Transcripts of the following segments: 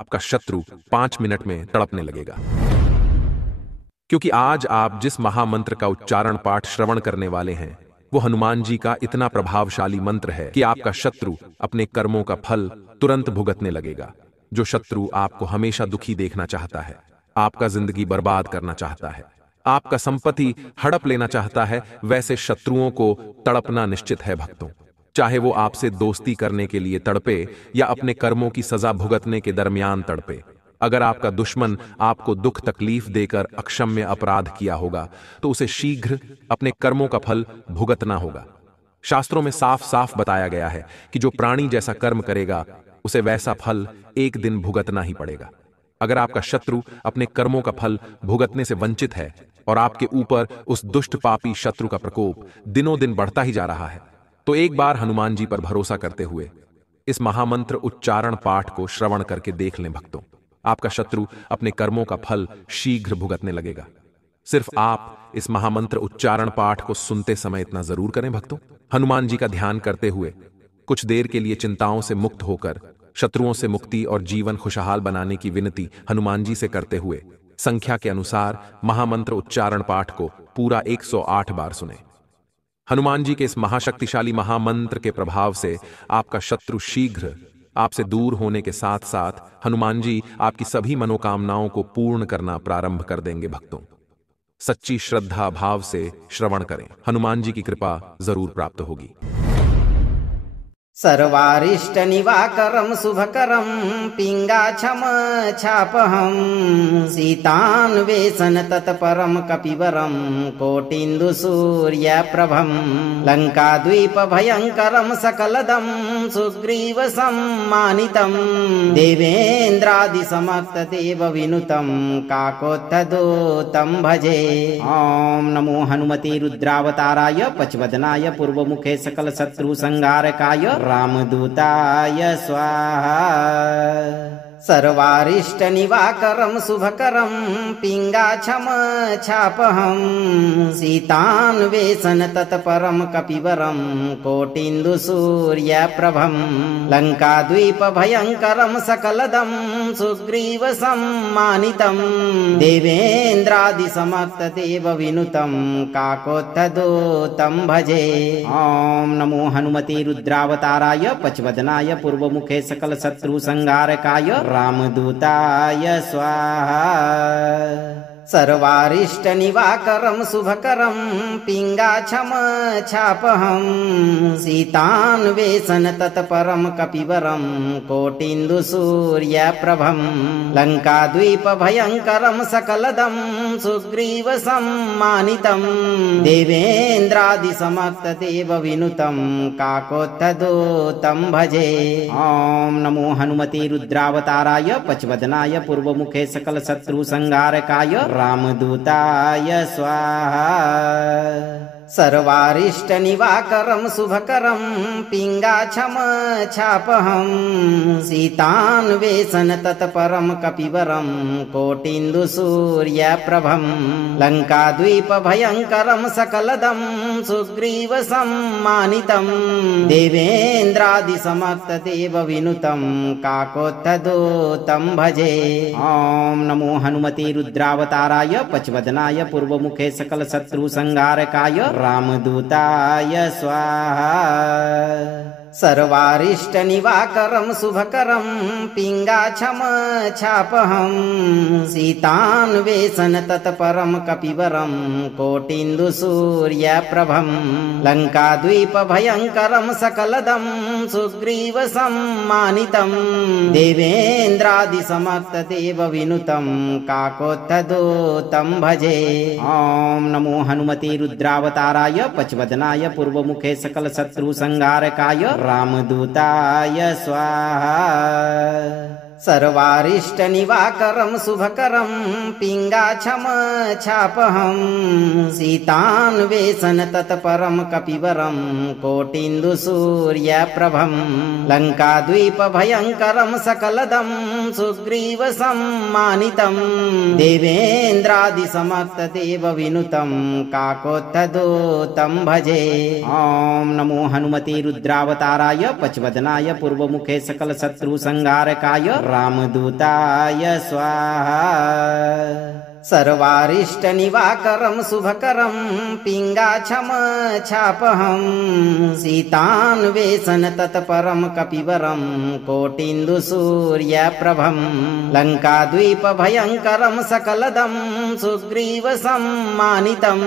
आपका शत्रु 5 मिनट में तड़पने लगेगा। क्योंकि आज आप जिस महामंत्र का उच्चारण पाठ श्रवण करने वाले हैं, वो हनुमान जी का इतना प्रभावशाली मंत्र है कि आपका शत्रु अपने कर्मों का फल तुरंत भुगतने लगेगा। जो शत्रु आपको हमेशा दुखी देखना चाहता है, आपका जिंदगी बर्बाद करना चाहता है, आपका संपत्ति हड़प लेना चाहता है, वैसे शत्रुओं को तड़पना निश्चित है भक्तों। चाहे वो आपसे दोस्ती करने के लिए तड़पे या अपने कर्मों की सजा भुगतने के दरमियान तड़पे। अगर आपका दुश्मन आपको दुख तकलीफ देकर अक्षम्य अपराध किया होगा, तो उसे शीघ्र अपने कर्मों का फल भुगतना होगा। शास्त्रों में साफ साफ बताया गया है कि जो प्राणी जैसा कर्म करेगा, उसे वैसा फल एक दिन भुगतना ही पड़ेगा। अगर आपका शत्रु अपने कर्मों का फल भुगतने से वंचित है और आपके ऊपर उस दुष्ट पापी शत्रु का प्रकोप दिनों दिन बढ़ता ही जा रहा है, तो एक बार हनुमान जी पर भरोसा करते हुए इस महामंत्र उच्चारण पाठ को श्रवण करके देख लें भक्तों। आपका शत्रु अपने कर्मों का फल शीघ्र भुगतने लगेगा। सिर्फ आप इस महामंत्र उच्चारण पाठ को सुनते समय इतना जरूर करें भक्तों। हनुमान जी का ध्यान करते हुए कुछ देर के लिए चिंताओं से मुक्त होकर शत्रुओं से मुक्ति और जीवन खुशहाल बनाने की विनती हनुमान जी से करते हुए संख्या के अनुसार महामंत्र उच्चारण पाठ को पूरा 108 बार सुने। हनुमान जी के इस महाशक्तिशाली महामंत्र के प्रभाव से आपका शत्रु शीघ्र आपसे दूर होने के साथ साथ हनुमान जी आपकी सभी मनोकामनाओं को पूर्ण करना प्रारंभ कर देंगे भक्तों। सच्ची श्रद्धा भाव से श्रवण करें, हनुमान जी की कृपा जरूर प्राप्त होगी। सर्वारिष्ट निवाकरं शुभकरं पिंगाक्षम छापहं सीतान्वेषण तत्परं कपिवरं कोटिन्दु सूर्यप्रभं लंकाद्वीप भयंकरं सकलदं सुग्रीव सम्मानितं देवेन्द्रादि समक्त देव विनुतं काकोत्थदूतं भजे। ओम नमो हनुमते रुद्रावताराय पचवदनाय पूर्वमुखे सकल शत्रु संहारकाय रामदूताय स्वाहा। सर्वारिष्ट निवाकरं शुभकरं पिंगाक्षम छापहं सीतान्वेषण तत्परं कपिवरं कोटिन्दु सूर्यप्रभं लंकाद्वीप भयंकरं सकलदं सुग्रीव सम्मानितं देवेन्द्रादि समक्त देव विनुतं काकोत्थदूतं भजे। ओम नमो हनुमते रुद्रावताराय पचवदनाय पूर्वमुखे सकल शत्रु संहारकाय रामदूताय स्वाहा। सर्वारिष्ट निवाकरं शुभकरं पिंगाक्षम छापहं सीतान्वेषण तत्परं कपिवरं कोटिन्दु सूर्यप्रभं लंकाद्वीप भयंकरं सकलदं सुग्रीव सम्मानितं देवेन्द्रादि समक्त देव विनुतं काकोत्थदूतं भजे। ओम नमो हनुमते रुद्रावताराय पचवदनाय पूर्वमुखे सकल शत्रु संहारकाय रामदूताय स्वाहा। सर्वारिष्ट निवाकरं शुभकरं पिंगाक्षम छापहं सीतान्वेषण तत्परं कपिवरं कोटिन्दु सूर्यप्रभं लंकाद्वीप भयंकरं सकलदं सुग्रीव सम्मानितं देवेन्द्रादि समक्त देव विनुतं काकोत्थदूतं भजे। ओम नमो हनुमते रुद्रावताराय पचवदनाय पूर्वमुखे सकल शत्रु संहारकाय रामदूताय स्वाहा। सर्वारिष्ट निवाकरं शुभकरं पिंगाक्षम छापहं सीतान्वेषण तत्परं कपिवरं कोटिन्दु सूर्यप्रभं लंकाद्वीप भयंकरं सकलदं सुग्रीव सम्मानितं देवेन्द्रादि समक्त देव विनुतं काकोत्थदूतं भजे। ओम नमो हनुमते रुद्रावताराय पचवदनाय पूर्वमुखे सकल शत्रु संहारकाय रामदूताय स्वाहा। सर्वारिष्ट निवाकरं शुभकरं पिंगाक्षम छापहं सीतान्वेषण तत्परं कपिवरं कोटिन्दु सूर्यप्रभं लंकाद्वीप भयंकरं सकलदं सुग्रीव सम्मानितं देवेन्द्रादि समक्त देव विनुतं काकोत्थदूतं भजे। ओम नमो हनुमते रुद्रावताराय पचवदनाय पूर्वमुखे सकल शत्रु संहारकाय रामदूताय स्वाहा सर्वारिष्टनिवाकरं शुभकरं पिङ्गाक्षमच्छापहं सीतान्वेषण तत्परं कपिवरं कोटिन्दुसूर्यप्रभं लङ्काद्वीपभयङ्करं सकलदं सुग्रीवसम्मानितं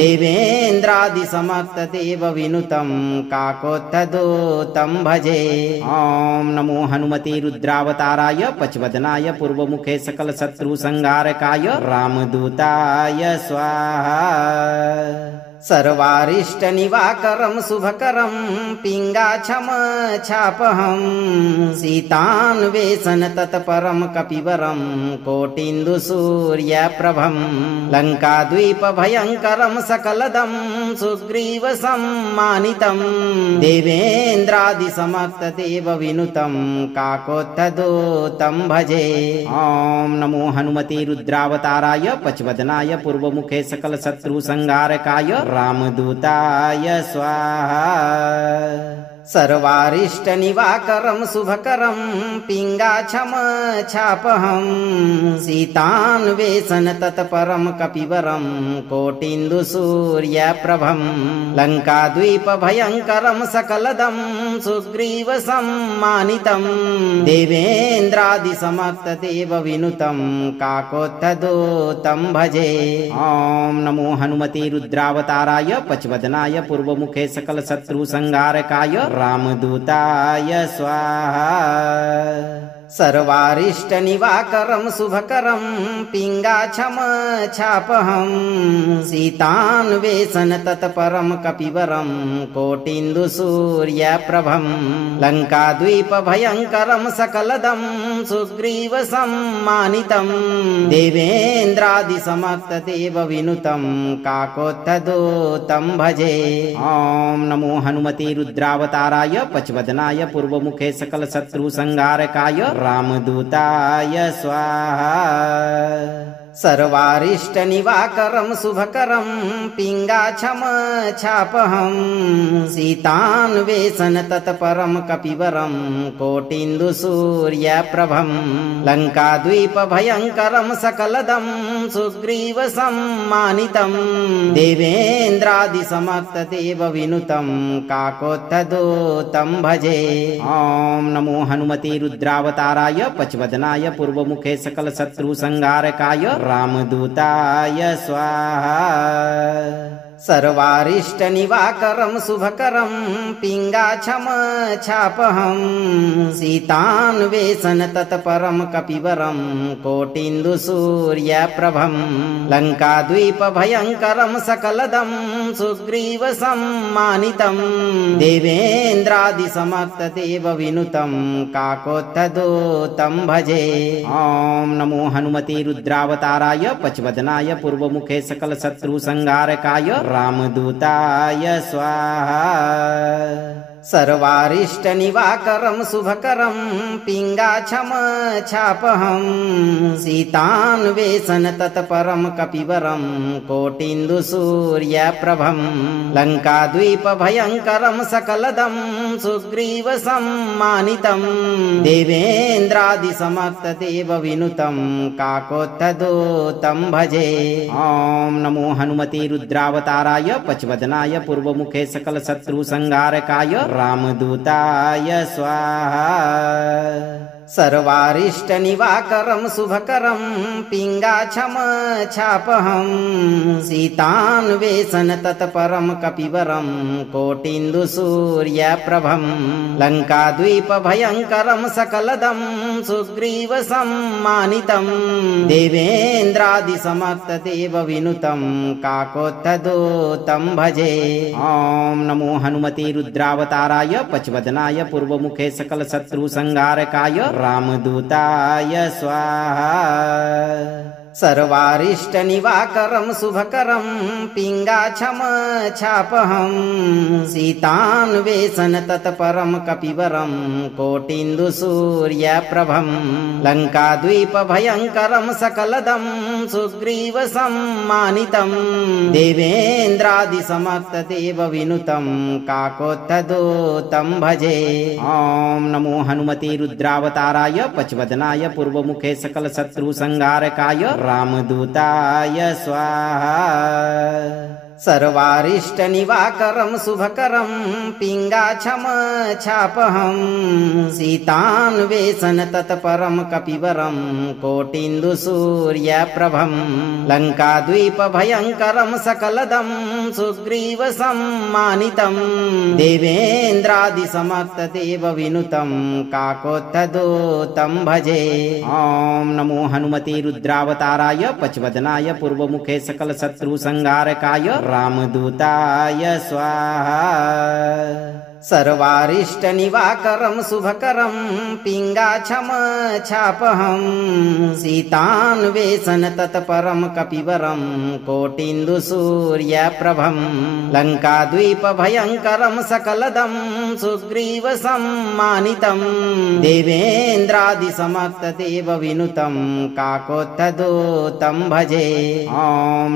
देवेन्द्रादिसमक्तदेवविनुतं काकोत्थदूतं भजे। ॐ नमो हनुमते रुद्रावताराय पचवदनाय पूर्वमुखे सकलशत्रुसंहारकाय रामदूताय स्वाहा सर्वारिष्टनिवाकरं शुभकरं पिङ्गाक्षमच्छापहं सीतान्वेषण तत्परं कपिवरं कोटिन्दुसूर्यप्रभं लङ्काद्वीपभयङ्करं सकलदं सुग्रीवसम्मानितं देवेन्द्रादिसमक्तदेवविनुतं काकोत्थदूतं भजे। ॐ नमो हनुमते रुद्रावताराय पचवदनाय पूर्वमुखे सकलशत्रुसंहारकाय रामदूताय स्वाहा सर्वारिष्टनिवाकरं शुभकरं पिङ्गाक्षमच्छापहं सीतान्वेषण तत्परं कपिवरं कोटिन्दुसूर्यप्रभं लङ्काद्वीपभयङ्करं सकलदं सुग्रीवसम्मानितं देवेन्द्रादिसमक्तदेवविनुतं काकोत्थदूतं भजे। ॐ नमो हनुमते रुद्रावताराय पचवदनाय पूर्वमुखे सकलशत्रुसंहारकाय रामदूताय स्वाहा सर्वारिष्टनिवाकरं शुभकरं पिङ्गाक्षमच्छापहं सीतान्वेषण तत्परं कपिवरं कोटिन्दुसूर्यप्रभं लङ्काद्वीपभयङ्करं सकलदं सुग्रीवसम्मानितं देवेन्द्रादिसमक्तदेवविनुतं काकोत्थदूतं भजे। ॐ नमो हनुमते रुद्रावताराय पचवदनाय पूर्वमुखे सकलशत्रुसंहारकाय रामदूताय स्वाहा सर्वारिष्टनिवाकरं शुभकरं पिङ्गाक्षमच्छापहं सीतान्वेषण तत्परं कपिवरं कोटिन्दुसूर्यप्रभं लङ्काद्वीपभयङ्करं सकलदं सुग्रीवसम्मानितं देवेन्द्रादिसमक्तदेवविनुतं काकोत्थदूतं भजे। ॐ नमो हनुमते रुद्रावताराय पचवदनाय पूर्वमुखे सकलशत्रुसंहारकाय रामदूताय स्वाहा सर्वारिष्टनिवाकरं शुभकरं पिङ्गाक्षमच्छापहं सीतान्वेषण तत्परं कपिवरं कोटिन्दुसूर्यप्रभं लङ्काद्वीपभयङ्करं सकलदं सुग्रीवसम्मानितं देवेन्द्रादिसमक्तदेवविनुतं काकोत्थदूतं भजे। ॐ नमो हनुमते रुद्रावताराय पचवदनाय पूर्वमुखे सकलशत्रुसंहारकाय रामदूताय स्वाहा सर्वारिष्टनिवाकरं शुभकरं पिङ्गाक्षमच्छापहं सीतान्वेषण तत्परं कपिवरं कोटिन्दुसूर्यप्रभं लङ्काद्वीपभयङ्करं सकलदं सुग्रीवसम्मानितं देवेन्द्रादिसमक्तदेवविनुतं काकोत्थदूतं भजे। ॐ नमो हनुमते रुद्रावताराय पचवदनाय पूर्वमुखे सकलशत्रुसंहारकाय रामदूताय स्वाहा सर्वारिष्टनिवाकरं शुभकरं पिङ्गाक्षमच्छापहं सीतान्वेषण तत्परं कपिवरं कोटिन्दुसूर्यप्रभं लङ्काद्वीपभयङ्करं सकलदं सुग्रीवसम्मानितं देवेन्द्रादिसमक्तदेवविनुतं काकोत्थदूतं भजे। ॐ नमो हनुमते रुद्रावताराय पचवदनाय पूर्वमुखे सकलशत्रुसंहारकाय रामदूताय स्वाहा सर्वारिष्ट निवाकरं शुभकरं पिङ्गाक्षम छापहं सीतान्वेषण तत्परं कपिवरं कोटिन्दुसूर्यप्रभं लङ्काद्वीप भयङ्करं सकलदं सुग्रीव सम्मानितं देवेन्द्रादिसमक्तदेव विनुतं काकोत्थदूतं भजे। ॐ नमो हनुमते रुद्रावताराय पचवदनाय पूर्वमुखे सकल शत्रु संहारकाय रामदूताय स्वाहा। सर्वारिष्ट निवाकरं शुभकरं पिङ्गाक्षम छापहं सीतान्वेषण तत्परं कपिवरं कोटिन्दुसूर्यप्रभं लङ्काद्वीप भयङ्करं सकलदं सुग्रीव सम्मानितं देवेन्द्रादिसमक्तदेव विनुतं काकोत्थदूतं भजे। ॐ नमो हनुमते रुद्रावताराय पचवदनाय पूर्वमुखे सकल शत्रु संहारकाय रामदूताय स्वाहा। सर्वारिष्ट निवाकरं शुभकरं पिङ्गाक्षम छापहं सीतान्वेषण तत्परं कपिवरं कोटिन्दुसूर्यप्रभं लङ्काद्वीप भयङ्करं सकलदं सुग्रीव सम्मानितं देवेन्द्रादिसमक्तदेव विनुतं काकोत्थदूतं भजे। ॐ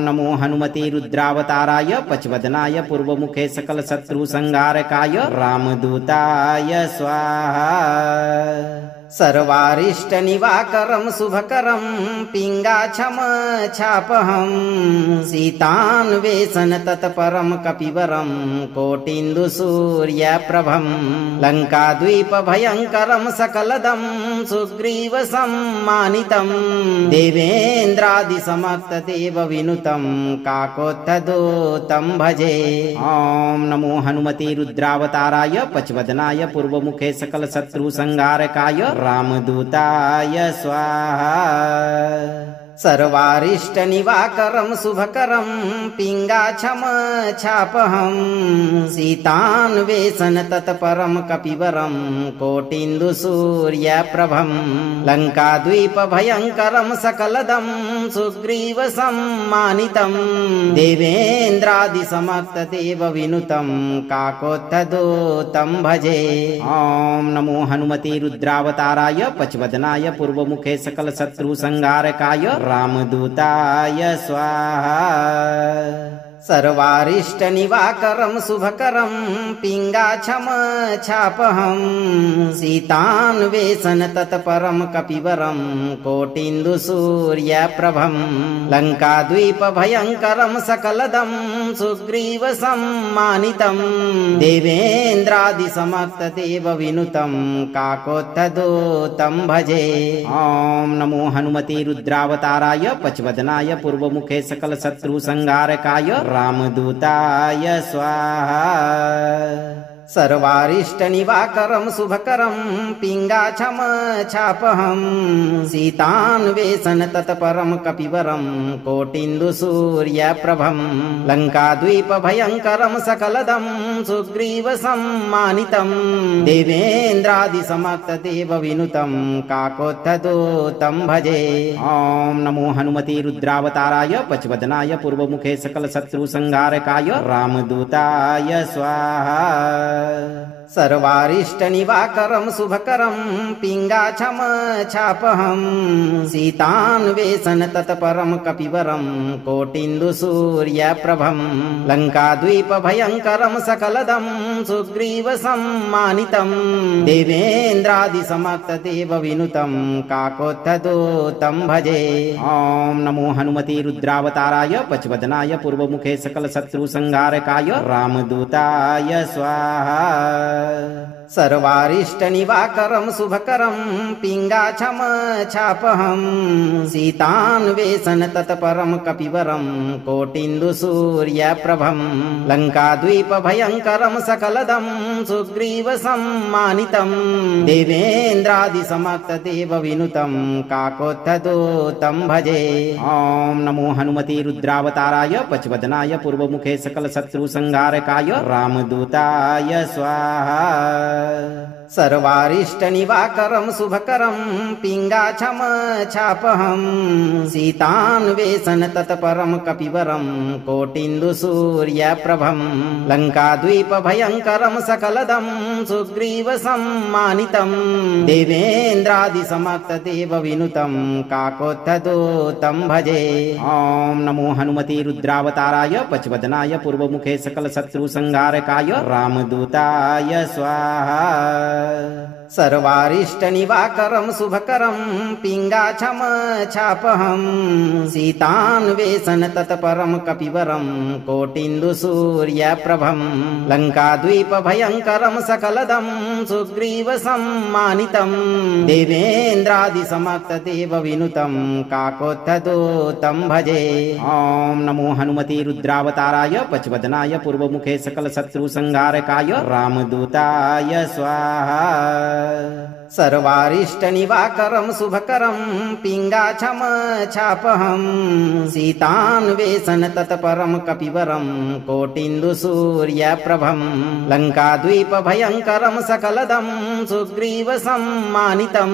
नमो हनुमते रुद्रावताराय पचवदनाय पूर्वमुखे सकल शत्रु संहारकाय रामदूताय स्वाहा। सर्वारिष्ट निवाकरं शुभकरं पिङ्गाक्षम छापहं सीतान्वेषण तत्परं कपिवरं कोटिन्दुसूर्यप्रभं लङ्काद्वीप भयङ्करं सकलदं सुग्रीव सम्मानितं देवेन्द्रादिसमक्तदेव विनुतं काकोत्थदूतं भजे। ॐ नमो हनुमते रुद्रावताराय पचवदनाय पूर्वमुखे सकल शत्रु संहारकाय रामदूताय स्वाहा। सर्वारिष्ट निवाकरं शुभकरं पिङ्गाक्षम छापहं सीतान्वेषण तत्परं कपिवरं कोटिन्दुसूर्यप्रभं लङ्काद्वीप भयङ्करं सकलदं सुग्रीव सम्मानितं देवेन्द्रादिसमक्तदेव विनुतं काकोत्थदूतं भजे। ॐ नमो हनुमते रुद्रावताराय पचवदनाय पूर्वमुखे सकल शत्रु संहारकाय रामदूताय स्वाहा। सर्वारिष्ट निवाकरं शुभकरं पिङ्गाक्षम छापहं सीतान्वेषण तत्परं कपिवरं कोटिन्दुसूर्यप्रभं लङ्काद्वीप भयङ्करं सकलदं सुग्रीव सम्मानितं देवेन्द्रादिसमक्तदेव विनुतं काकोत्थदूतं भजे। ॐ नमो हनुमते रुद्रावताराय पचवदनाय पूर्वमुखे सकल शत्रु संहारकाय रामदूताय स्वाहा। सर्वारिष्ट निवाकरं शुभकरं पिङ्गाक्षम छापहं सीतान्वेषण तत्परं कपिवरं कोटिन्दुसूर्यप्रभं लङ्काद्वीप भयङ्करं सकलदं सुग्रीव सम्मानितं देवेन्द्रादिसमक्तदेव विनुतं काकोत्थदूतं भजे। ॐ नमो हनुमते रुद्रावताराय पचवदनाय पूर्वमुखे सकल शत्रु संहारकाय रामदूताय स्वाहा। सर्वारिष्ट निवाकरं शुभकरं पिङ्गाक्षम छापहं सीतान्वेषण तत्परं कपिवरं कोटिन्दुसूर्यप्रभं लङ्काद्वीप भयङ्करं सकलदं सुग्रीव सम्मानितं देवेन्द्रादिसमक्तदेव विनुतं काकोत्थदूतं भजे। ॐ नमो हनुमते रुद्रावताराय पचवदनाय पूर्वमुखे सकल शत्रु संहारकाय रामदूताय स्वाहा। सर्वारिष्ट निवाकरं शुभकरं पिङ्गाक्षम छापहं सीतान्वेषण तत्परं कपिवरं कोटिन्दुसूर्यप्रभं लङ्काद्वीप भयङ्करं सकलदं सुग्रीव सम्मानितं देवेन्द्रादिसमक्तदेव विनुतं काकोत्थदूतं भजे। ॐ नमो हनुमते रुद्रावताराय पचवदनाय पूर्वमुखे सकल शत्रु संहारकाय रामदूताय स्वाहा। सर्वारिष्टनिवाकरं शुभकरं पिङ्गाक्षम छापहं सीतान्वेषण तत्परं कपिवरं कोटिन्दुसूर्यप्रभं लङ्काद्वीपभयङ्करं सकलदं सुग्रीवसम्मानितं देवेन्द्रादिसमक्तदेवविनुतं काकोत्थदूतं भजे। ॐ नमो हनुमते रुद्रावताराय पचवदनाय पूर्वमुखे सकलशत्रुसंहारकाय रामदूताय स्वाहा। सर्वारिष्टनिवाकरं शुभकरं पिङ्गाक्षम छापहं सीतान्वेषण तत्परं कपिवरं कोटिन्दुसूर्यप्रभं लङ्काद्वीपभयङ्करं सकलदं सुग्रीवसम्मानितं देवेन्द्रादिसमक्तदेवविनुतं काकोत्थदूतं भजे। ॐ नमो हनुमते रुद्रावताराय पचवदनाय पूर्वमुखे सकलशत्रुसंहारकाय रामदूताय स्वाहा। सर्वारिष्टनिवाकरं शुभकरं पिङ्गाक्षम छापहं सीतान्वेषण तत्परं कपिवरं कोटिन्दुसूर्यप्रभं लङ्काद्वीपभयङ्करं सकलदं सुग्रीवसम्मानितं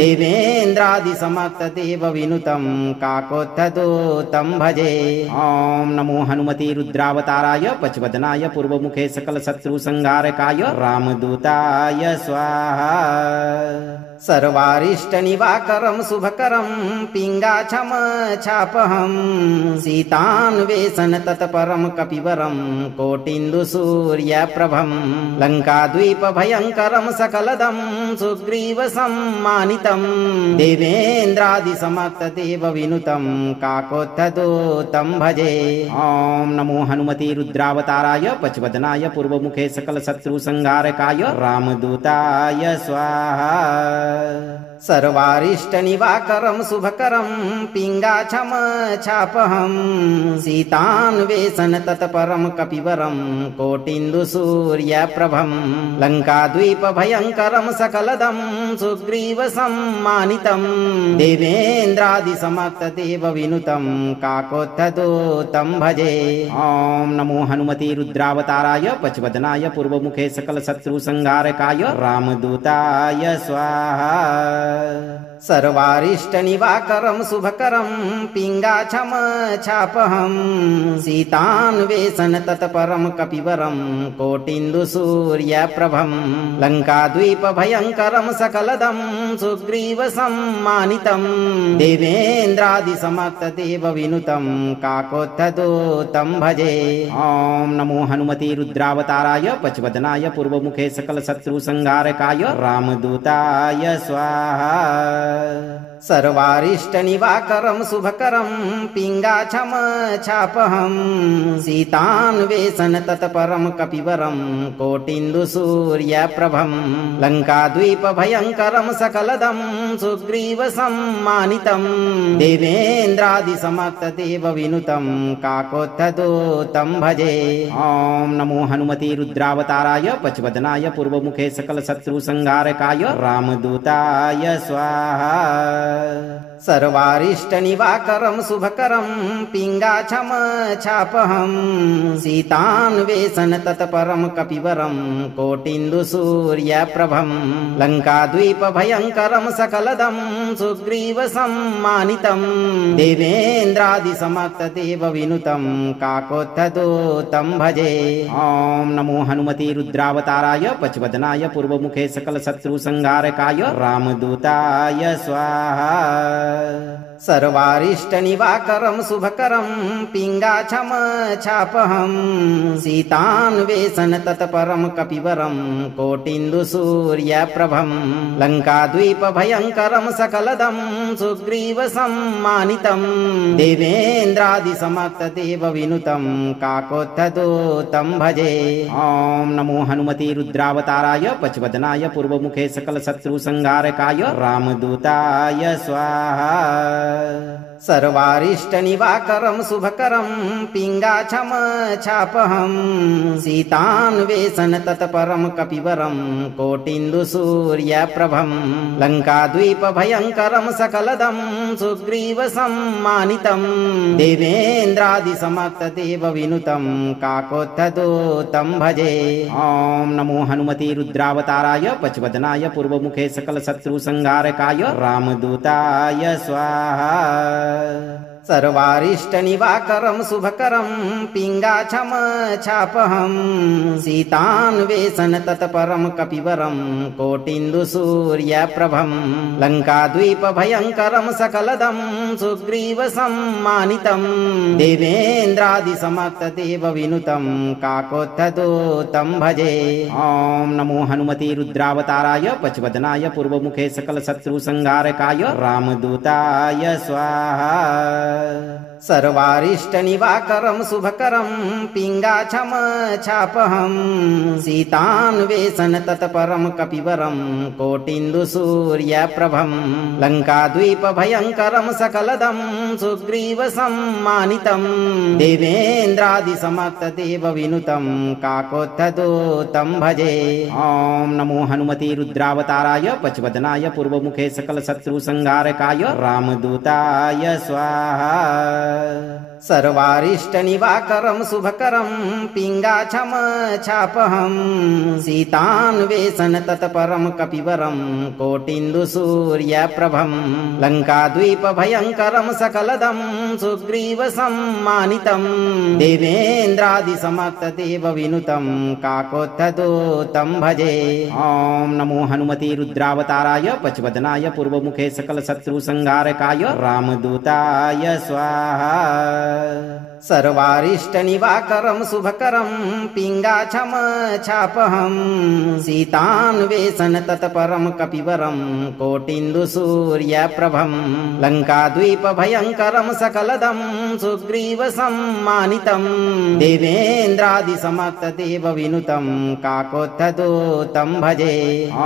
देवेन्द्रादिसमक्तदेवविनुतं काकोत्थदूतं भजे। ॐ नमो हनुमते रुद्रावताराय पचवदनाय पूर्वमुखे सकलशत्रुसंहारकाय रामदूताय स्वाहा। सर्वारिष्टनिवाकरं शुभकरं पिङ्गाक्षम छापहं सीतान्वेषण तत्परं कपिवरं कोटिन्दुसूर्यप्रभं लङ्काद्वीपभयङ्करं सकलदं सुग्रीवसम्मानितं देवेन्द्रादिसमक्तदेवविनुतं काकोत्थदूतं भजे। ॐ नमो हनुमते रुद्रावताराय पचवदनाय पूर्वमुखे सकलशत्रुसंहारकाय रामदूताय स्वाहा। सर्वारिष्टनिवाकरं शुभकरं पिङ्गाक्षम छापहं सीतान्वेषण तत्परं कपिवरं कोटिन्दुसूर्यप्रभं लङ्काद्वीपभयङ्करं सकलदं सुग्रीवसम्मानितं देवेन्द्रादिसमक्तदेवविनुतं काकोत्थदूतं भजे। ॐ नमो हनुमते रुद्रावताराय पचवदनाय पूर्वमुखे सकलशत्रुसंहारकाय रामदूताय स्वाहा। सर्वारिष्टनिवाकरं शुभकरं पिङ्गाक्षम छापहं सीतान्वेषण तत्परं कपिवरं कोटिन्दुसूर्यप्रभं लङ्काद्वीपभयङ्करं सकलदं सुग्रीवसम्मानितं देवेन्द्रादिसमक्तदेवविनुतं काकोत्थदूतं भजे। ॐ नमो हनुमते रुद्रावताराय पचवदनाय पूर्वमुखे सकलशत्रुसंहारकाय रामदूताय स्वाहा। सर्वारिष्टनिवाकरं शुभकरं पिङ्गाक्षम छापहं सीतान्वेषण तत्परं कपिवरं कोटिन्दुसूर्यप्रभं लङ्काद्वीपभयङ्करं सकलदं सुग्रीवसम्मानितं देवेन्द्रादिसमक्तदेवविनुतं काकोत्थदूतं भजे। ॐ नमो हनुमते रुद्रावताराय पचवदनाय पूर्वमुखे सकलशत्रुसंहारकाय रामदूताय स्वाहा। सर्वारिष्टनिवाकरं शुभकरं पिङ्गाक्षम छापहं सीतान्वेषण तत्परं कपिवरं कोटिन्दुसूर्यप्रभं लङ्काद्वीपभयङ्करं सकलदं सुग्रीवसम्मानितं देवेन्द्रादिसमक्तदेवविनुतं काकोत्थदूतं भजे। ॐ नमो हनुमते रुद्रावताराय पचवदनाय पूर्वमुखे सकलशत्रुसंहारकाय रामदूताय स्वाहा। सर्वारिष्टनिवाकरं शुभकरं पिङ्गाक्षम छापहं सीतान्वेषण तत्परं कपिवरं कोटिन्दुसूर्यप्रभं लङ्काद्वीपभयङ्करं सकलदं सुग्रीवसम्मानितं देवेन्द्रादिसमक्तदेवविनुतं काकोत्थदूतं भजे। ॐ नमो हनुमते रुद्रावताराय पचवदनाय पूर्वमुखे सकलशत्रुसंहारकाय रामदूताय स्वाहा। सर्वारिष्टनिवाकरं शुभकरं पिङ्गाक्षम छापहं सीतान्वेषण तत्परं कपिवरं कोटिन्दुसूर्यप्रभं लङ्काद्वीपभयङ्करं सकलदं सुग्रीवसम्मानितं देवेन्द्रादिसमक्तदेवविनुतं काकोत्थदूतं भजे। ॐ नमो हनुमते रुद्रावताराय पचवदनाय पूर्वमुखे सकलशत्रुसंहारकाय रामदूताय स्वाहा। सर्वारिष्टनिवाकरं शुभकरं पिङ्गाक्षम छापहं सीतान्वेषण तत्परं कपिवरं कोटिन्दुसूर्यप्रभं लङ्काद्वीपभयङ्करं सकलदं सुग्रीवसम्मानितं देवेन्द्रादिसमक्तदेवविनुतं काकोत्थदूतं भजे। ॐ नमो हनुमते रुद्रावताराय पचवदनाय पूर्वमुखे सकलशत्रुसंहारकाय रामदूताय स्वाहा। सर्वारिष्टनिवाकरं शुभकरं पिङ्गाक्षम छापहं सीतान्वेषण तत्परं कपिवरं कोटिन्दुसूर्यप्रभं लङ्काद्वीपभयङ्करं सकलदं सुग्रीवसम्मानितं देवेन्द्रादिसमक्तदेवविनुतं काकोत्थदूतं भजे। ॐ नमो हनुमते रुद्रावताराय पचवदनाय पूर्वमुखे सकलशत्रुसंहारकाय रामदूताय स्वाहा। सर्वारिष्टनिवाकरं शुभकरं पिङ्गाक्षम छापहं सीतान्वेषण तत्परं कपिवरं कोटिन्दुसूर्यप्रभं लङ्काद्वीपभयङ्करं सकलदं सुग्रीवसम्मानितं देवेन्द्रादिसमक्तदेवविनुतं काकोत्थदूतं भजे। ॐ नमो हनुमते रुद्रावताराय पचवदनाय पूर्वमुखे सकलशत्रुसंहारकाय रामदूताय स्वाहा। सर्वारिष्टनिवाकरं शुभकरं पिङ्गाक्षम छापहं सीतान्वेषण तत्परं कपिवरं कोटिन्दुसूर्यप्रभं लङ्काद्वीपभयङ्करं सकलदं सुग्रीवसम्मानितं देवेन्द्रादिसमक्तदेवविनुतं काकोत्थदूतं भजे। ॐ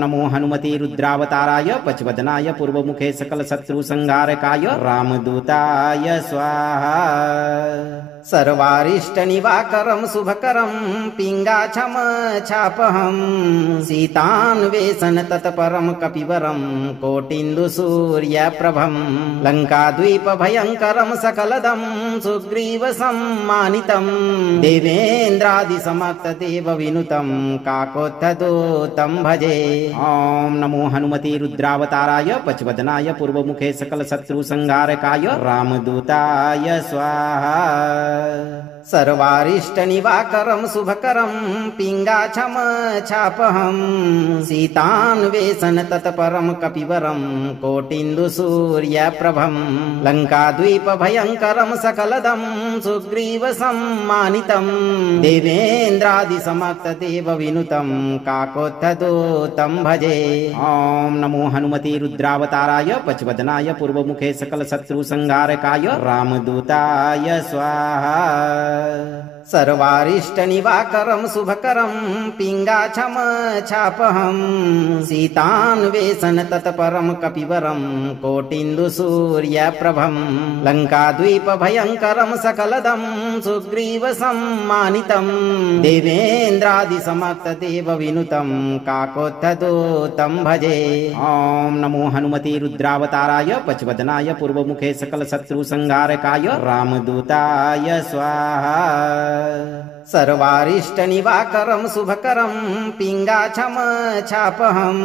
नमो हनुमते रुद्रावताराय पचवदनाय पूर्वमुखे सकलशत्रुसंहारकाय रामदूताय स्वाहा। सर्वारिष्टनिवाकरं शुभकरं पिङ्गाक्षम छापहं सीतान्वेषण तत्परं कपिवरं कोटिन्दुसूर्यप्रभं लङ्काद्वीपभयङ्करं सकलदं सुग्रीवसम्मानितं देवेन्द्रादिसमक्तदेवविनुतं काकोत्थदूतं भजे। ॐ नमो हनुमते रुद्रावताराय पचवदनाय पूर्वमुखे सकलशत्रुसंहारकाय रामदूताय स्वाहा। सर्वारिष्टनिवाकरं शुभकरं पिङ्गाक्षम छापहं सीतान्वेषण तत्परं कपिवरं कोटिन्दुसूर्यप्रभं लङ्काद्वीपभयङ्करं सकलदं सुग्रीवसम्मानितं देवेन्द्रादिसमक्तदेवविनुतं काकोत्थदूतं भजे। ॐ नमो हनुमते रुद्रावताराय पचवदनाय पूर्वमुखे सकलशत्रुसंहारकाय रामदूताय स्वाहा। सर्वारिष्टनिवाकरं शुभकरं पिङ्गाक्षम छापहं सीतान्वेषण तत्परं कपिवरं कोटिन्दुसूर्यप्रभं लङ्काद्वीपभयङ्करं सकलदं सुग्रीवसम्मानितं देवेन्द्रादिसमक्तदेवविनुतं काकोत्थदूतं भजे। ॐ नमो हनुमते रुद्रावताराय पचवदनाय पूर्वमुखे सकलशत्रुसंहारकाय रामदूताय स्वाहा। सर्वारिष्टनिवाकरं शुभकरं पिङ्गाक्षम छापहं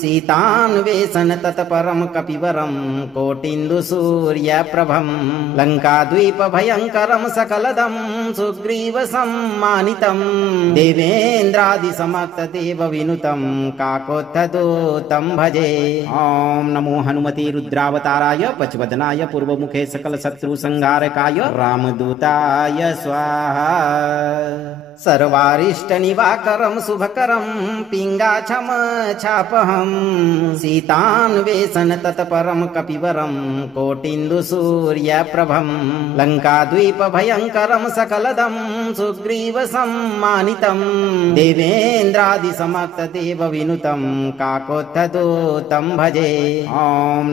सीतान्वेषण तत्परं कपिवरं कोटिन्दुसूर्यप्रभं लङ्काद्वीपभयङ्करं सकलदं सुग्रीवसम्मानितं देवेन्द्रादिसमक्तदेवविनुतं काकोत्थदूतं भजे। ॐ नमो हनुमते रुद्रावताराय पचवदनाय पूर्वमुखे सकलशत्रुसंहारकाय रामदूताय स्वाहा। सर्वारिष्टनिवाकरं शुभकरं पिङ्गाक्षमच्छापहं सीतान्वेषण तत्परं कपिवरं कोटिन्दुसूर्यप्रभं लङ्काद्वीपभयङ्करं सकलदं सुग्रीवसम्मानितं देवेन्द्रादिसमक्तदेवविनुतं काकोत्थदूतं भजे। ॐ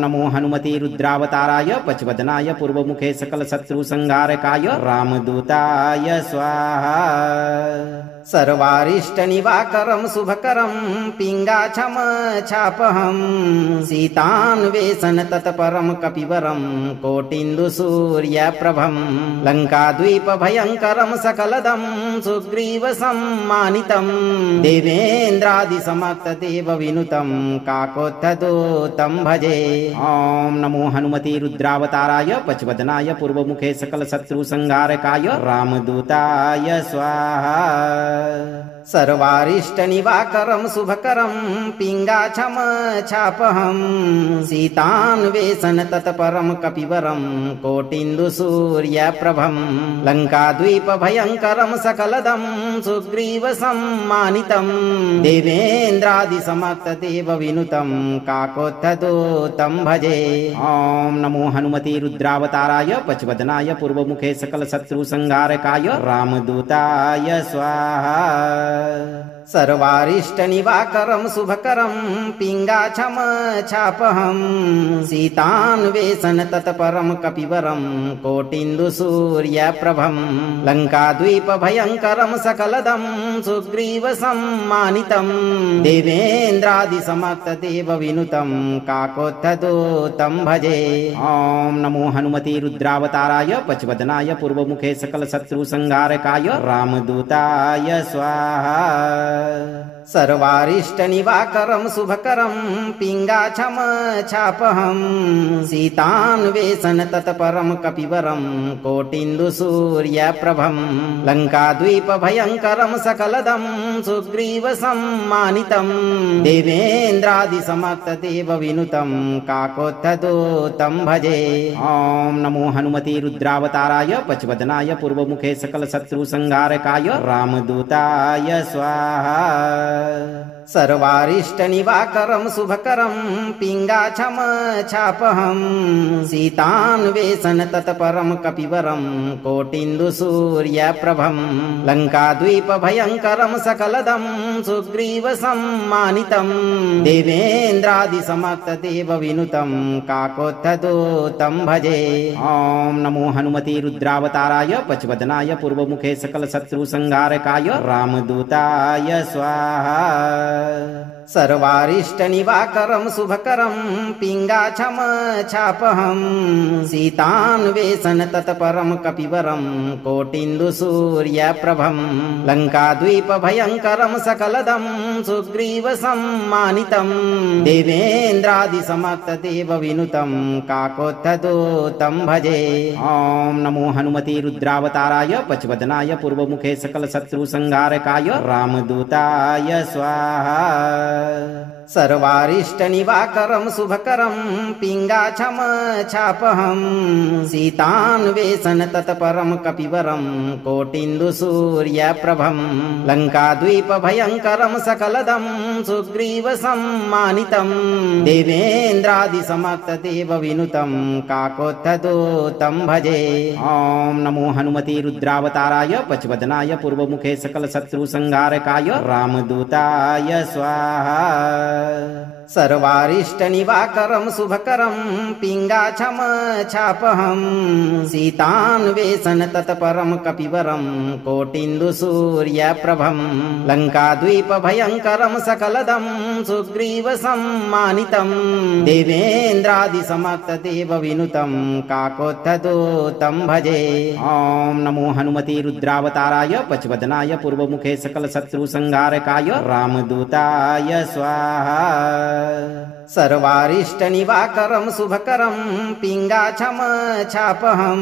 नमो हनुमते रुद्रावताराय पचवदनाय पूर्वमुखे सकलशत्रुसंहारकाय रामदूताय स्वाहा। सर्वारिष्टनिवाकरं शुभकरं पिङ्गाक्षमच्छापहं सीतान्वेषण तत्परं कपिवरं कोटिन्दुसूर्यप्रभं लङ्काद्वीपभयङ्करं सकलदं सुग्रीवसम्मानितं देवेन्द्रादिसमक्तदेवविनुतं काकोत्थदूतं भजे। ॐ नमो हनुमते रुद्रावताराय पचवदनाय पूर्वमुखे सकलशत्रुसंहारकाय रामदूताय स्वाहा। सर्वारिष्टनिवाकरं शुभकरं पिङ्गाक्षमच्छापहं सीतान्वेषण तत्परं कपिवरं कोटिन्दुसूर्यप्रभं लङ्काद्वीपभयङ्करं सकलदं सुग्रीवसम्मानितं देवेन्द्रादिसमक्तदेवविनुतं काकोत्थदूतं भजे। ॐ नमो हनुमते रुद्रावताराय पचवदनाय पूर्वमुखे सकलशत्रुसंहारकाय रामदूताय स्वाहा। सर्वारिष्टनिवाकरं शुभकरं पिङ्गाक्षमच्छापहं सीतान्वेषण तत्परं कपिवरं कोटिन्दुसूर्यप्रभं लङ्काद्वीपभयङ्करं सकलदं सुग्रीवसम्मानितं देवेन्द्रादिसमक्तदेवविनुतं काकोत्थदूतं भजे। ॐ नमो हनुमते रुद्रावताराय पचवदनाय पूर्वमुखे सकलशत्रुसंहारकाय रामदूताय स्वाहा। सर्वारिष्टनिवाकरं शुभकरं पिङ्गाक्षमच्छापहं सीतान्वेषण तत्परं कपिवरं कोटिन्दुसूर्यप्रभं लङ्काद्वीपभयङ्करं सकलदं सुग्रीवसम्मानितं देवेन्द्रादिसमक्तदेवविनुतं काकोत्थदूतं भजे। ॐ नमो हनुमते रुद्रावताराय पचवदनाय पूर्वमुखे सकलशत्रुसंहारकाय रामदूताय स्वाहा। सर्वारिष्टनिवाकरं शुभकरं पिङ्गाक्षमच्छापहं सीतान्वेषण तत्परं कपिवरं कोटिन्दुसूर्यप्रभं लङ्काद्वीपभयङ्करं सकलदं सुग्रीवसम्मानितं देवेन्द्रादिसमक्तदेवविनुतं काकोत्थदूतं भजे। ॐ नमो हनुमते रुद्रावताराय पचवदनाय पूर्वमुखे सकलशत्रुसंहारकाय रामदूताय स्वाहा। सर्वारिष्टनिवाकरं शुभकरं पिङ्गाक्षमच्छापहं सीतान्वेषण तत्परं कपिवरं कोटिन्दुसूर्यप्रभं लङ्काद्वीपभयङ्करं सकलदं सुग्रीवसम्मानितं देवेन्द्रादिसमक्तदेवविनुतं काकोत्थदूतं भजे। ॐ नमो हनुमते रुद्रावताराय पचवदनाय पूर्वमुखे सकलशत्रुसंहारकाय रामदूताय स्वाहा। सर्वारिष्टनिवाकरं शुभकरं पिङ्गाक्षमच्छापहं सीतान्वेषण तत्परं कपिवरं कोटिन्दुसूर्यप्रभं लङ्काद्वीपभयङ्करं सकलदं सुग्रीवसम्मानितं देवेन्द्रादिसमक्तदेवविनुतं काकोत्थदूतं भजे। ॐ नमो हनुमते रुद्रावताराय पचवदनाय पूर्वमुखे सकलशत्रुसंहारकाय रामदूताय स्वाहा। सर्वारिष्टनिवाकरं शुभकरं पिङ्गाक्षमच्छापहं सीतान्वेषण तत्परं कपिवरं कोटिन्दुसूर्यप्रभं लङ्काद्वीपभयङ्करं सकलदं सुग्रीवसम्मानितं देवेन्द्रादिसमक्तदेवविनुतं काकोत्थदूतं भजे। ॐ नमो हनुमते रुद्रावताराय पचवदनाय पूर्वमुखे सकलशत्रुसंहारकाय रामदूताय स्वाहा। सर्वारिष्टनिवाकरं शुभकरं पिङ्गाक्षम छापहं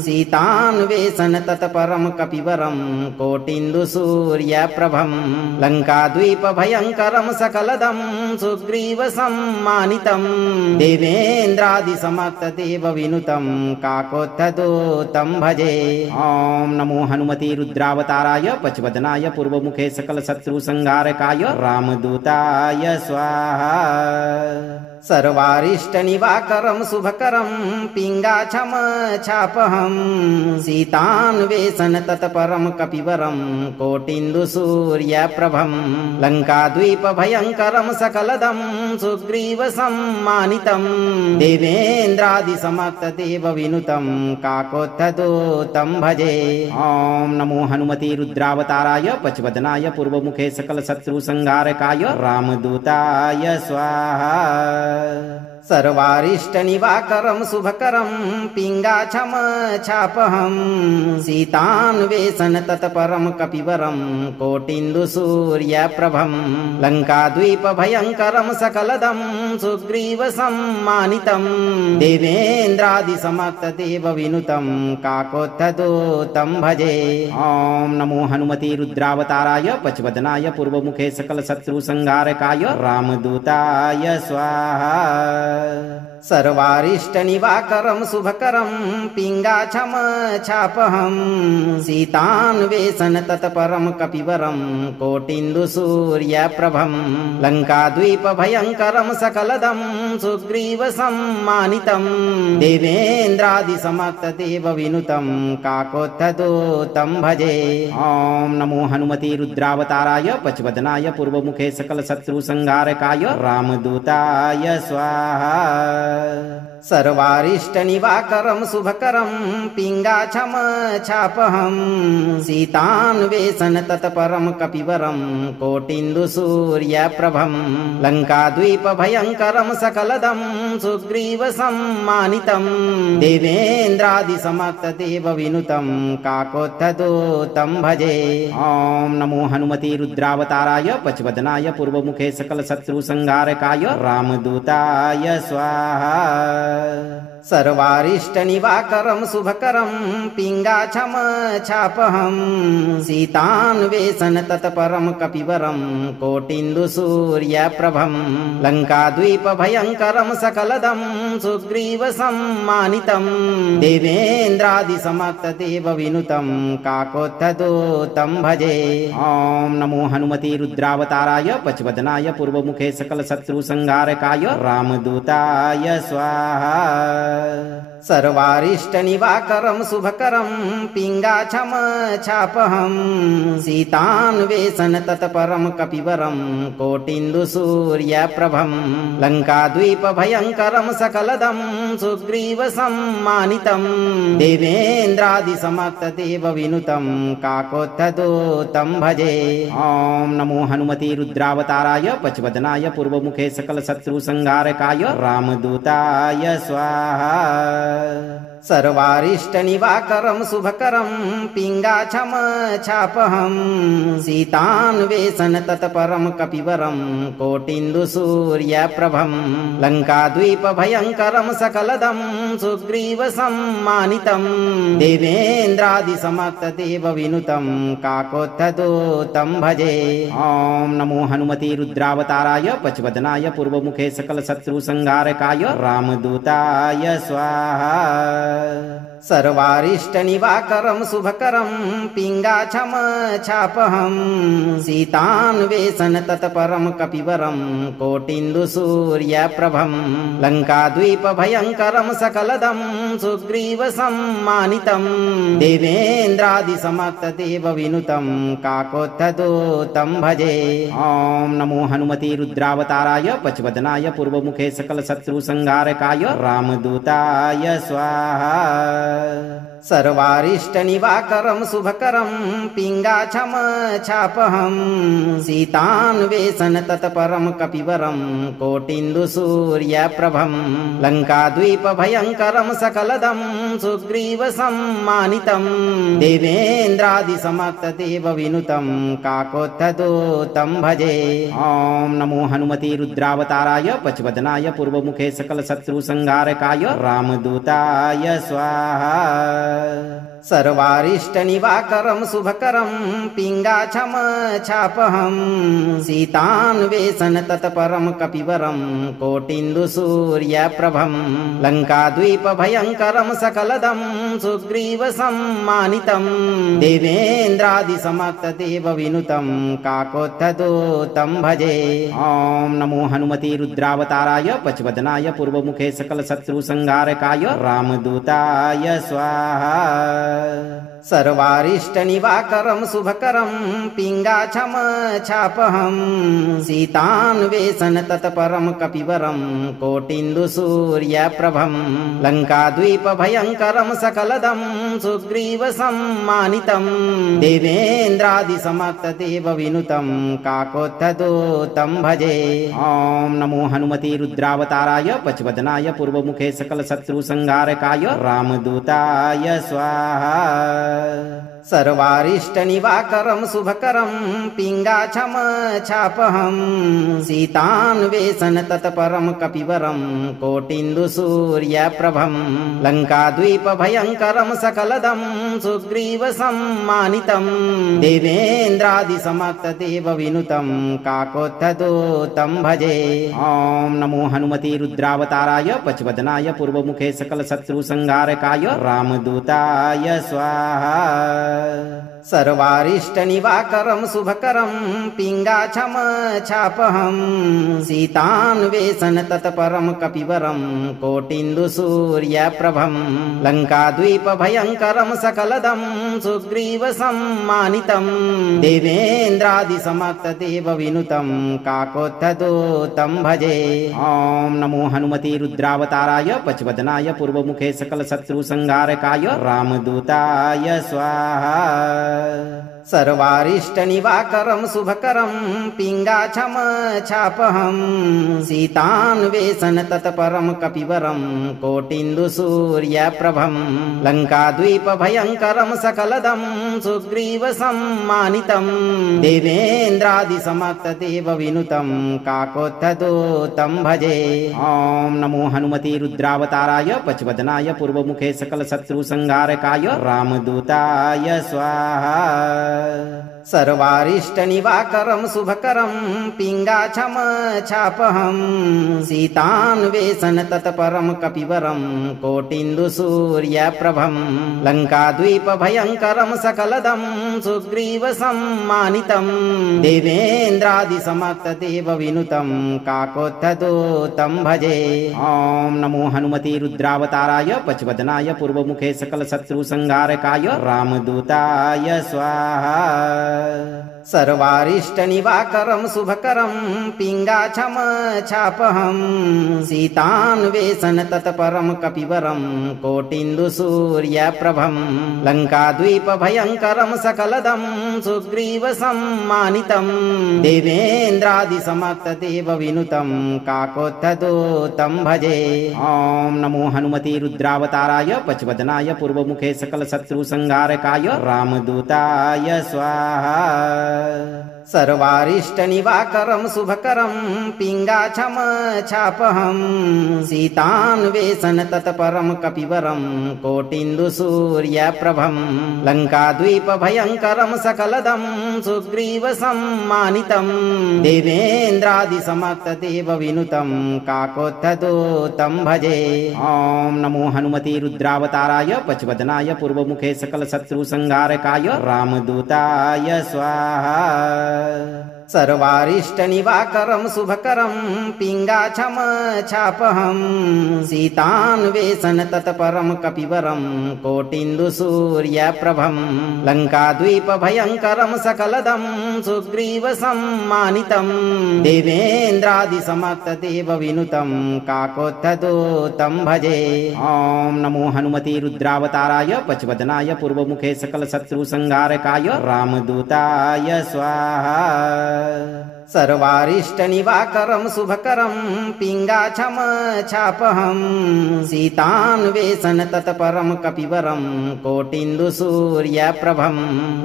सीतान्वेषण तत्परं कपिवरं कोटिन्दुसूर्यप्रभं लङ्काद्वीपभयङ्करं सकलदं सुग्रीवसम्मानितं देवेन्द्रादिसमक्तदेवविनुतं काकोत्थदूतं भजे। ॐ नमो हनुमते रुद्रावताराय पचवदनाय पूर्वमुखे सकलशत्रुसंहारकाय रामदूताय स्वाहा। सर्वारिष्टनिवाकरं शुभकरं पिङ्गाक्षम छापहं सीतान्वेषण तत्परं कपिवरं कोटिन्दुसूर्यप्रभं लङ्काद्वीपभयङ्करं सकलदं सुग्रीवसम्मानितं देवेन्द्रादिसमक्तदेवविनुतं काकोत्थदूतं भजे। ॐ नमो हनुमते रुद्रावताराय पचवदनाय पूर्वमुखे सकलशत्रुसंहारकाय रामदूताय स्वाहा। सर्वारिष्टनिवाकरं शुभकरं पिङ्गाक्षम छापहं सीतान्वेषण तत्परं कपिवरं कोटिन्दुसूर्यप्रभं लङ्काद्वीपभयङ्करं सकलदं सुग्रीवसम्मानितं देवेन्द्रादिसमक्तदेवविनुतं काकोत्थदूतं भजे। ॐ नमो हनुमते रुद्रावताराय पचवदनाय पूर्वमुखे सकलशत्रुसंहारकाय रामदूताय स्वाहा। सर्वारिष्टनिवाकरं शुभकरं पिङ्गाक्षम छापहं सीतान्वेषण तत्परं कपिवरं कोटिन्दुसूर्यप्रभं लङ्काद्वीपभयङ्करं सकलदं सुग्रीवसम्मानितं देवेन्द्रादिसमक्तदेवविनुतं काकोत्थदूतं भजे। ॐ नमो हनुमते रुद्रावताराय पचवदनाय पूर्वमुखे सकलशत्रुसंहारकाय रामदूताय स्वाहा। सर्वारिष्टनिवाकरं शुभकरं पिङ्गाक्षम छापहं सीतान्वेषण तत्परं कपिवरं कोटिन्दुसूर्यप्रभं लङ्काद्वीपभयङ्करं सकलदं सुग्रीवसम्मानितं देवेन्द्रादिसमक्तदेवविनुतं काकोत्थदूतं भजे। ॐ नमो हनुमते रुद्रावताराय पचवदनाय पूर्वमुखे सकलशत्रुसंहारकाय रामदूताय स्वाहा। सर्वारिष्टनिवाकरं शुभकरं पिङ्गाक्षम छापहं सीतान्वेषण तत्परं कपिवरं कोटिन्दुसूर्यप्रभं लङ्काद्वीपभयङ्करं सकलदं सुग्रीवसम्मानितं देवेन्द्रादिसमक्तदेवविनुतं काकोत्थदूतं भजे। ॐ नमो हनुमते रुद्रावताराय पचवदनाय पूर्वमुखे सकलशत्रुसंहारकाय रामदूताय स्वाहा। सर्वारिष्टनिवाकरं शुभकरं पिङ्गाक्षम छापहं सीतान्वेषण तत्परं कपिवरं कोटिन्दुसूर्यप्रभं लङ्काद्वीपभयङ्करं सकलदं सुग्रीवसम्मानितं देवेन्द्रादिसमक्तदेवविनुतं काकोत्थदूतं भजे। ॐ नमो हनुमते रुद्रावताराय पचवदनाय पूर्वमुखे सकलशत्रुसंहारकाय रामदूताय स्वाहा। सर्वारिष्टनिवाकरं शुभकरं पिङ्गाक्षम छापहं सीतान्वेषण तत्परं कपिवरं कोटिन्दुसूर्यप्रभं लङ्काद्वीपभयङ्करं सकलदं सुग्रीवसम्मानितं देवेन्द्रादिसमक्तदेवविनुतं काकोत्थदूतं भजे। ॐ नमो हनुमते रुद्रावताराय पचवदनाय पूर्वमुखे सकलशत्रुसंहारकाय रामदूताय स्वाहा। सर्वारिष्टनिवाकरं शुभकरं पिङ्गाक्षम छापहं सीतान्वेषण तत्परं कपिवरं कोटिन्दुसूर्यप्रभं लङ्काद्वीपभयङ्करं सकलदं सुग्रीवसम्मानितं देवेन्द्रादिसमक्तदेवविनुतं काकोत्थदूतं भजे। ॐ नमो हनुमते रुद्रावताराय पचवदनाय पूर्वमुखे सकलशत्रुसंहारकाय रामदूताय स्वाहा। सर्वारिष्टनिवाकरं शुभकरं पिङ्गाक्षं छापहं सीतान्वेषण तत्परं कपिवरं कोटिन्दुसूर्यप्रभं लङ्काद्वीपभयङ्करं सकलदं सुग्रीवसम्मानितं देवेन्द्रादिसमक्तदेवविनुतं काकोत्थदूतं भजे। ॐ नमो हनुमते रुद्रावताराय पचवदनाय पूर्वमुखे सकलशत्रुसंहारकाय रामदूताय स्वाहा। सर्वारिष्टनिवाकरं शुभकरं पिङ्गाक्षं छापहं सीतान्वेषण तत्परं कपिवरं कोटिन्दुसूर्यप्रभं लङ्काद्वीपभयङ्करं सकलदं सुग्रीवसम्मानितं देवेन्द्रादिसमक्तदेवविनुतं काकोत्थदूतं भजे। ॐ नमो हनुमते रुद्रावताराय पचवदनाय पूर्वमुखे सकलशत्रुसंहारकाय रामदूताय स्वाहा। सर्वारिष्टनिवाकरं शुभकरं पिङ्गाक्षं छापहं सीतान्वेषण तत्परं कपिवरं कोटिन्दुसूर्यप्रभं लङ्काद्वीपभयङ्करं सकलदं सुग्रीवसम्मानितं देवेन्द्रादिसमक्तदेवविनुतं काकोत्थदूतं भजे। ॐ नमो हनुमते रुद्रावताराय पचवदनाय पूर्वमुखे सकलशत्रुसंहारकाय रामदूताय स्वाहा। सर्वारिष्टनिवाकरं शुभकरं पिङ्गाक्षं छापहं सीतान्वेषण तत्परं कपिवरं कोटिन्दुसूर्यप्रभं लङ्काद्वीपभयङ्करं सकलदं सुग्रीवसम्मानितं देवेन्द्रादिसमक्तदेवविनुतं काकोत्थदूतं भजे। ॐ नमो हनुमते रुद्रावताराय पचवदनाय पूर्वमुखे सकलशत्रुसंहारकाय रामदूताय स्वाहा। सर्वारिष्टनिवाकरं शुभकरं पिङ्गाक्षं छापहं सीतान्वेषण तत्परं कपिवरं कोटिन्दुसूर्यप्रभं लङ्काद्वीपभयङ्करं सकलदं सुग्रीवसम्मानितं देवेन्द्रादिसमक्तदेवविनुतं काकोत्थदूतं भजे। ॐ नमो हनुमते रुद्रावताराय पचवदनाय पूर्वमुखे सकलशत्रुसंहारकाय रामदूताय स्वाहा। सर्वारिष्टनिवाकरं शुभकरं पिङ्गाक्षं छापहं सीतान्वेषण तत्परं कपिवरं कोटिन्दुसूर्यप्रभं लङ्काद्वीपभयङ्करं सकलदं सुग्रीवसम्मानितं देवेन्द्रादिसमक्तदेवविनुतं काकोत्थदूतं भजे। ॐ नमो हनुमते रुद्रावताराय पचवदनाय पूर्वमुखे सकलशत्रुसंहारकाय रामदूताय स्वाहा। सर्वारिष्टनिवाकरं शुभकरं पिङ्गाक्षं छापहं सीतान्वेषण तत्परं कपिवरं कोटिन्दुसूर्यप्रभं लङ्काद्वीपभयङ्करं सकलदं सुग्रीवसम्मानितं देवेन्द्रादिसमक्तदेवविनुतं काकोत्थदूतं भजे। ॐ नमो हनुमते रुद्रावताराय पचवदनाय पूर्वमुखे सकलशत्रुसंहारकाय रामदूताय स्वाहा। सर्वारिष्टनिवाकरं शुभकरं पिङ्गाक्षं छापहं सीतान्वेषण तत्परं कपिवरं कोटिन्दुसूर्यप्रभं लङ्काद्वीपभयङ्करं सकलदं सुग्रीवसम्मानितं देवेन्द्रादिसमक्तदेवविनुतं काकोत्थदूतं भजे। ॐ नमो हनुमते रुद्रावताराय पचवदनाय पूर्वमुखे सकलशत्रुसंहारकाय रामदूताय स्वाहा। सर्वारिष्टनिवाकरं शुभकरं पिङ्गाक्षं छापहं सीतान्वेषण तत्परं कपिवरं कोटिन्दुसूर्यप्रभं लङ्काद्वीपभयङ्करं सकलदं सुग्रीवसम्मानितं देवेन्द्रादिसमक्तदेवविनुतं काकोत्थदूतं भजे। ॐ नमो हनुमते रुद्रावताराय पचवदनाय पूर्वमुखे सकलशत्रुसंहारकाय रामदूताय स्वाहा। सर्वारिष्टनिवाकरं शुभकरं पिङ्गाक्षमछापहं सीतान्वेषण तत्परं कपिवरं कोटिन्दुसूर्यप्रभं लङ्काद्वीपभयङ्करं सकलदं सुग्रीवसम्मानितं देवेन्द्रादिसमक्तदेवविनुतं काकोत्थदूतं भजे। ॐ नमो हनुमते रुद्रावताराय पचवदनाय पूर्वमुखे सकलशत्रुसंहारकाय रामदूताय स्वाहा। सर्वारिष्टनिवाकरं शुभकरं पिङ्गाक्षमछापहं सीतान्वेषण तत्परं कपिवरं कोटिन्दुसूर्यप्रभं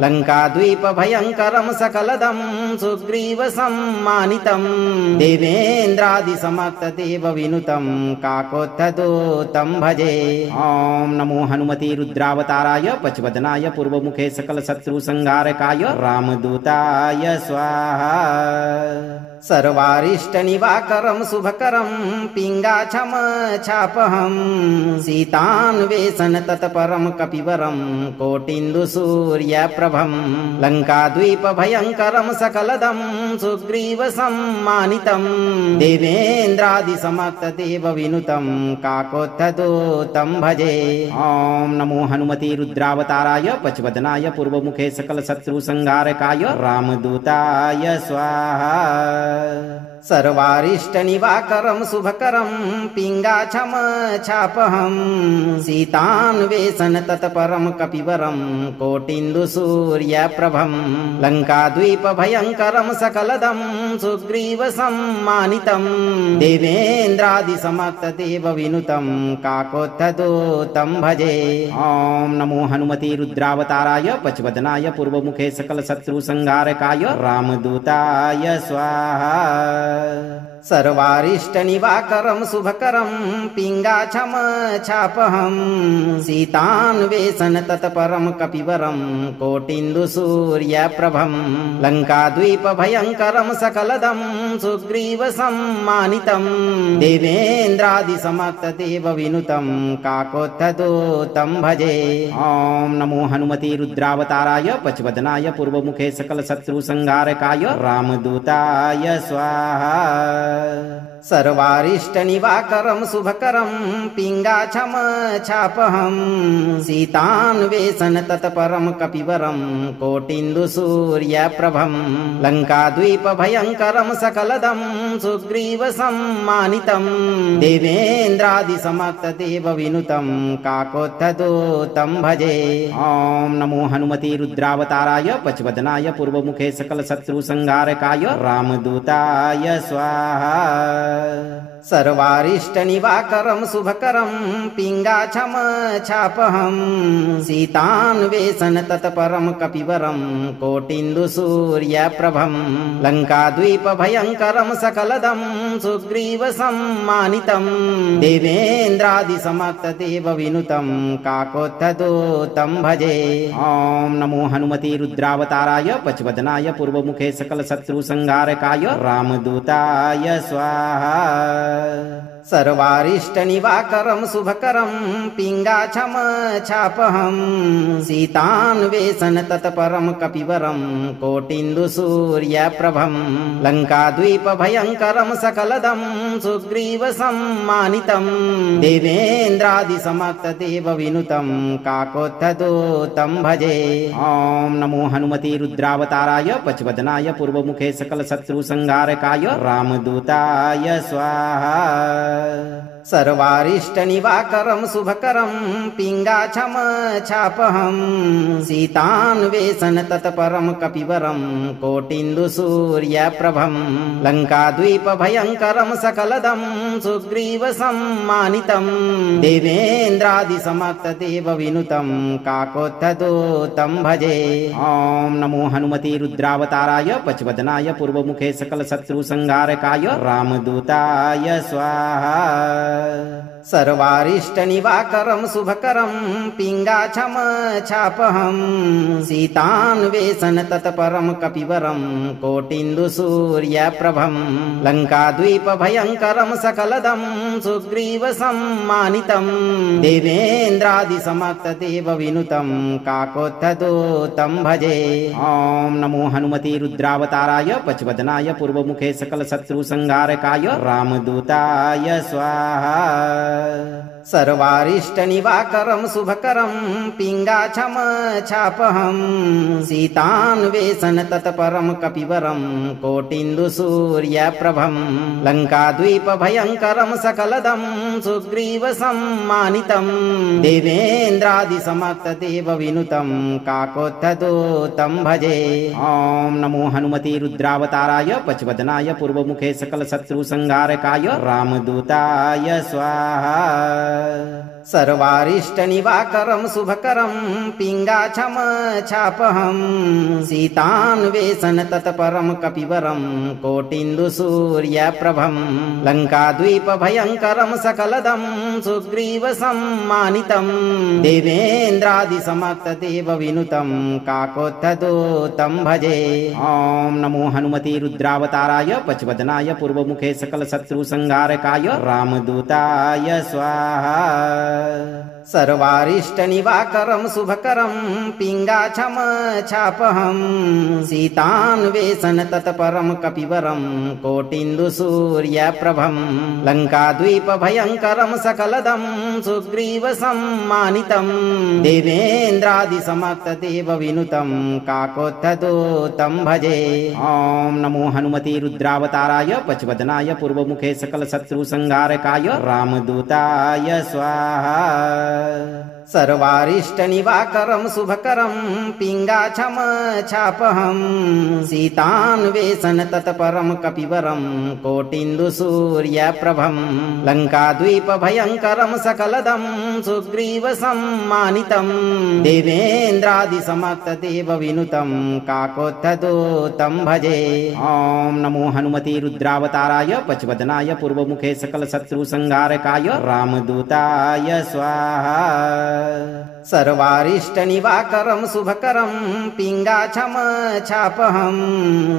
लङ्काद्वीपभयङ्करं सकलदं सुग्रीवसम्मानितं देवेन्द्रादिसमक्तदेवविनुतं काकोत्थदूतं भजे। ॐ नमो हनुमते रुद्रावताराय पचवदनाय पूर्वमुखे सकलशत्रुसंहारकाय रामदूताय स्वाहा। सर्वारिष्टनिवाकरं शुभकरं पिङ्गाक्षमछापहं सीतान्वेषण तत्परं कपिवरं कोटिन्दुसूर्यप्रभं लङ्काद्वीपभयङ्करं सकलदं सुग्रीवसम्मानितं देवेन्द्रादिसमक्तदेवविनुतं काकोत्थदूतं भजे। ॐ नमो हनुमते रुद्रावताराय पचवदनाय पूर्वमुखे सकलशत्रुसंहारकाय रामदूताय स्वाहा। सर्वारिष्टनिवाकरं शुभकरं पिङ्गाक्षमछापहं सीतान्वेषण तत्परं कपिवरं कोटिन्दुसूर्यप्रभं लङ्काद्वीपभयङ्करं सकलदं सुग्रीवसम्मानितं देवेन्द्रादिसमक्तदेवविनुतं काकोत्थदूतं भजे। ॐ नमो हनुमते रुद्रावताराय पचवदनाय पूर्वमुखे सकलशत्रुसंहारकाय रामदूताय स्वाहा। सर्वारिष्टनिवाकरं शुभकरं पिङ्गाक्षमछापहं सीतान्वेषण तत्परं कपिवरं कोटिन्दुसूर्यप्रभं लङ्काद्वीपभयङ्करं सकलदं सुग्रीवसम्मानितं देवेन्द्रादिसमक्तदेवविनुतं काकोत्थदूतं भजे। ॐ नमो हनुमते रुद्रावताराय पचवदनाय पूर्वमुखे सकलशत्रुसंहारकाय रामदूताय स्वाहा। सर्वारिष्टनिवाकरं शुभकरं पिङ्गाक्षमछापहं सीतान्वेषण तत्परं कपिवरं कोटिन्दुसूर्यप्रभं लङ्काद्वीपभयङ्करं सकलदं सुग्रीवसम्मानितं देवेन्द्रादिसमक्तदेवविनुतं काकोत्थदूतं भजे। ॐ नमो हनुमते रुद्रावताराय पचवदनाय पूर्वमुखे सकलशत्रुसंहारकाय रामदूताय स्वाहा। सर्वारिष्टनिवाकरं शुभकरं पिङ्गाक्षमछापहं सीतान्वेषण तत्परं कपिवरं कोटिन्दुसूर्यप्रभं लङ्काद्वीपभयङ्करं सकलदं सुग्रीवसम्मानितं देवेन्द्रादिसमक्तदेवविनुतं काकोत्थदूतं भजे। ॐ नमो हनुमते रुद्रावताराय पचवदनाय पूर्वमुखे सकलशत्रुसंहारकाय रामदूताय स्वाहा। सर्वारिष्टनिवाकरं शुभकरं पिङ्गाक्षमछापहं सीतान्वेषण तत्परं कपिवरं कोटिन्दुसूर्यप्रभं लङ्काद्वीपभयङ्करं सकलदं सुग्रीवसम्मानितं देवेन्द्रादिसमक्तदेवविनुतं काकोत्थदूतं भजे। ॐ नमो हनुमते रुद्रावताराय पचवदनाय पूर्वमुखे सकलशत्रुसंहारकाय रामदूताय स्वाहा। सर्वारिष्टनिवाकरं शुभकरं पिङ्गाक्षमछापहं सीतान्वेषण तत्परं कपिवरं कोटिन्दुसूर्यप्रभं लङ्काद्वीपभयङ्करं सकलदं सुग्रीवसम्मानितं देवेन्द्रादिसमक्तदेवविनुतं काकोत्थदूतं भजे। ॐ नमो हनुमते रुद्रावताराय पचवदनाय पूर्वमुखे सकलशत्रुसंहारकाय रामदूताय स्वाहा। सर्वारिष्टनिवाकरं शुभकरं पिङ्गाक्षम छापहं सीतान्वेषण तत्परं कपिवरं कोटिन्दुसूर्यप्रभं लङ्काद्वीपभयङ्करं सकलदं सुग्रीवसम्मानितं देवेन्द्रादिसमक्तदेवविनुतं काकोत्थदूतं भजे। ॐ नमो हनुमते रुद्रावताराय पचवदनाय पूर्वमुखे सकलशत्रुसंहारकाय रामदूताय स्वाहा। सर्वारिष्टनिवाकरं शुभकरं पिङ्गाक्षम छापहं सीतान्वेषण तत्परं कपिवरं कोटिन्दुसूर्यप्रभं लङ्काद्वीपभयङ्करं सकलदं सुग्रीवसम्मानितं देवेन्द्रादिसमक्तदेवविनुतं काकोत्थदूतं भजे। ॐ नमो हनुमते रुद्रावताराय पचवदनाय पूर्वमुखे सकलशत्रुसंहारकाय रामदूताय स्वाहा। सर्वारिष्टनिवाकरं शुभकरं पिङ्गाक्षम छापहं सीतान्वेषण तत्परं कपिवरं कोटिन्दुसूर्यप्रभं लङ्काद्वीपभयङ्करं सकलदं सुग्रीवसम्मानितं देवेन्द्रादिसमक्तदेवविनुतं काकोत्थदूतं भजे। ॐ नमो हनुमते रुद्रावताराय पचवदनाय पूर्वमुखे सकलशत्रुसंहारकाय रामदूताय स्वाहा। सर्वारिष्टनिवाकरं शुभकरं पिङ्गाक्षम छापहं सीतान्वेषण तत्परं कपिवरं कोटिन्दुसूर्यप्रभं लङ्काद्वीपभयङ्करं सकलदं सुग्रीवसम्मानितं देवेन्द्रादिसमक्तदेवविनुतं काकोत्थदूतं भजे। ॐ नमो हनुमते रुद्रावताराय पचवदनाय पूर्वमुखे सकलशत्रुसंहारकाय रामदूताय स्वाहा। सर्वारिष्टनिवाकरं शुभकरं पिङ्गाक्षम छापहं सीतान्वेषण तत्परं कपिवरं कोटिन्दुसूर्यप्रभं लङ्काद्वीपभयङ्करं सकलदं सुग्रीवसम्मानितं देवेन्द्रादिसमक्तदेवविनुतं काकोत्थदूतं भजे। ॐ नमो हनुमते रुद्रावताराय पचवदनाय पूर्वमुखे सकलशत्रुसंहारकाय रामदूताय स्वाहा। सर्वारिष्टनिवाकरं शुभकरं पिङ्गाक्षम छापहं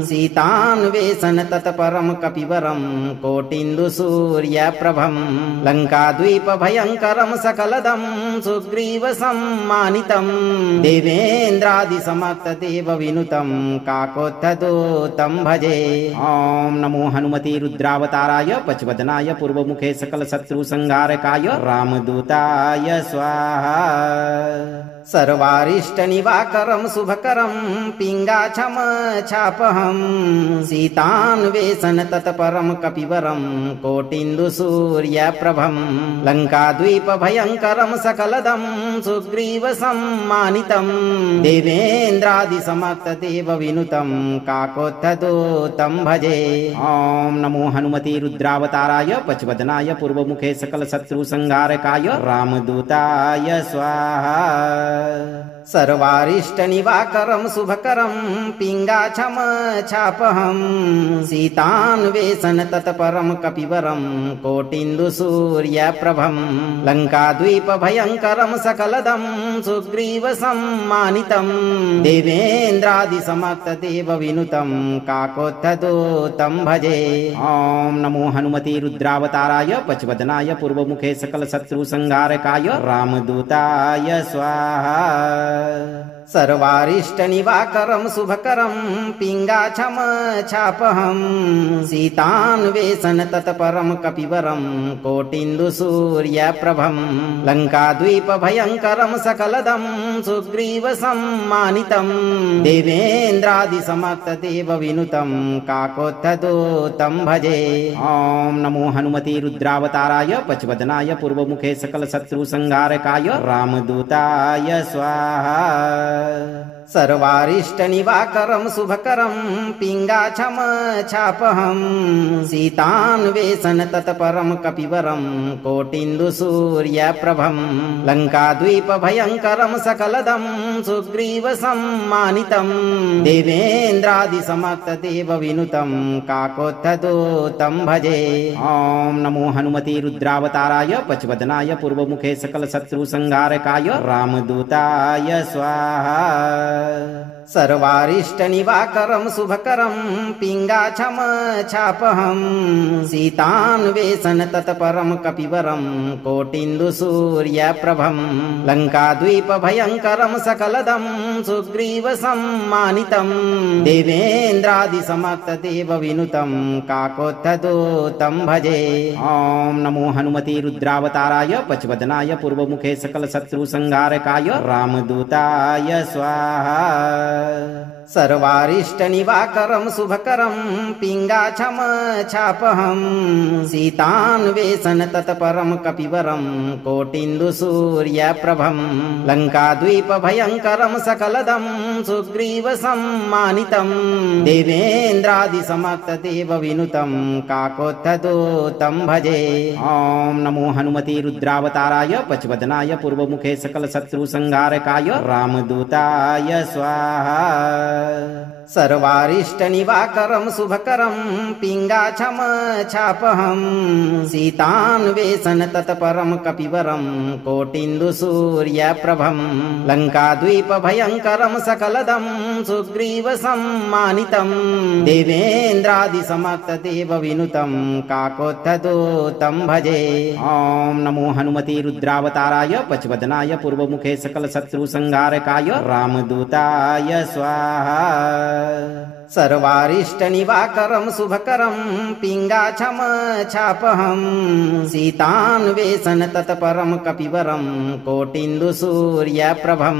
सीतान्वेषण तत्परं कपिवरं कोटिन्दुसूर्यप्रभं लङ्काद्वीपभयङ्करं सकलदं सुग्रीवसम्मानितं देवेन्द्रादिसमक्तदेवविनुतं काकोत्थदूतं भजे। ॐ नमो हनुमते रुद्रावताराय पचवदनाय पूर्वमुखे सकलशत्रुसंहारकाय रामदूताय स्वाहा। सर्वारिष्टनिवाकरं शुभकरं पिङ्गाक्षम छापहं सीतान्वेषण तत्परं कपिवरं कोटिन्दुसूर्यप्रभं लङ्काद्वीपभयङ्करं सकलदं सुग्रीवसम्मानितं देवेन्द्रादिसमक्तदेवविनुतं काकोत्थदूतं भजे। ॐ नमो हनुमते रुद्रावताराय पचवदनाय पूर्वमुखे सकलशत्रुसंहारकाय रामदूताय स्वाहा। सर्वारिष्टनिवाकरं शुभकरं पिङ्गाक्षम छापहं सीतान्वेषण तत्परं कपिवरं कोटिन्दुसूर्यप्रभं लङ्काद्वीपभयङ्करं सकलदं सुग्रीवसम्मानितं देवेन्द्रादिसमक्तदेवविनुतं काकोत्थदूतं भजे। ॐ नमो हनुमते रुद्रावताराय पचवदनाय पूर्वमुखे सकलशत्रुसंहारकाय रामदूताय स्वाहा। सर्वारिष्टनिवाकरं शुभकरं पिङ्गाक्षम छापहं सीतान्वेषण तत्परं कपिवरं कोटिन्दुसूर्यप्रभं लङ्काद्वीपभयङ्करं सकलदं सुग्रीवसम्मानितं देवेन्द्रादिसमक्तदेवविनुतं काकोत्थदूतं भजे। ॐ नमो हनुमते रुद्रावताराय पचवदनाय पूर्वमुखे सकलशत्रुसंहारकाय रामदूताय स्वाहा। सर्वारिष्टनिवाकरं शुभकरं पिङ्गाक्षम छापहं सीतान्वेषण तत्परं कपिवरं कोटिन्दुसूर्यप्रभं लङ्काद्वीपभयङ्करं सकलदं सुग्रीवसम्मानितं देवेन्द्रादिसमक्तदेवविनुतं काकोत्थदूतं भजे। ॐ नमो हनुमते रुद्रावताराय पचवदनाय पूर्वमुखे सकलशत्रुसंहारकाय रामदूताय स्वाहा। सर्वारिष्टनिवाकरं शुभकरं पिङ्गाक्षम छापहं सीतान्वेषण तत्परं कपिवरं कोटिन्दुसूर्यप्रभं लङ्काद्वीपभयङ्करं सकलदं सुग्रीवसम्मानितं देवेन्द्रादिसमक्तदेवविनुतं काकोत्थदूतं भजे। ॐ नमो हनुमते रुद्रावताराय पचवदनाय पूर्वमुखे सकलशत्रुसंहारकाय रामदूताय स्वाहा। सर्वारिष्टनिवाकरं शुभकरं पिङ्गाक्षम छापहं सीतान्वेषण तत्परं कपिवरं कोटिन्दुसूर्यप्रभं लङ्काद्वीपभयङ्करं सकलदं सुग्रीवसम्मानितं देवेन्द्रादिसमक्तदेवविनुतं काकोत्थदूतं भजे। ॐ नमो हनुमते रुद्रावताराय पचवदनाय पूर्वमुखे सकलशत्रुसंहारकाय रामदूताय स्वाहा। सर्वारिष्टनिवाकरं शुभकरं पिङ्गाक्षम छापहं सीतान्वेषण तत्परं कपिवरं कोटिन्दुसूर्यप्रभं लङ्काद्वीपभयङ्करं सकलदं सुग्रीवसम्मानितं देवेन्द्रादिसमक्तदेवविनुतं काकोत्थदूतं भजे। ॐ नमो हनुमते रुद्रावताराय पचवदनाय पूर्वमुखे सकलशत्रुसंहारकाय रामदूताय स्वाहा। सर्वारिष्टनिवाकरं शुभकरं पिङ्गाक्षम छापहं सीतान्वेषण तत्परं कपिवरं कोटिन्दुसूर्यप्रभं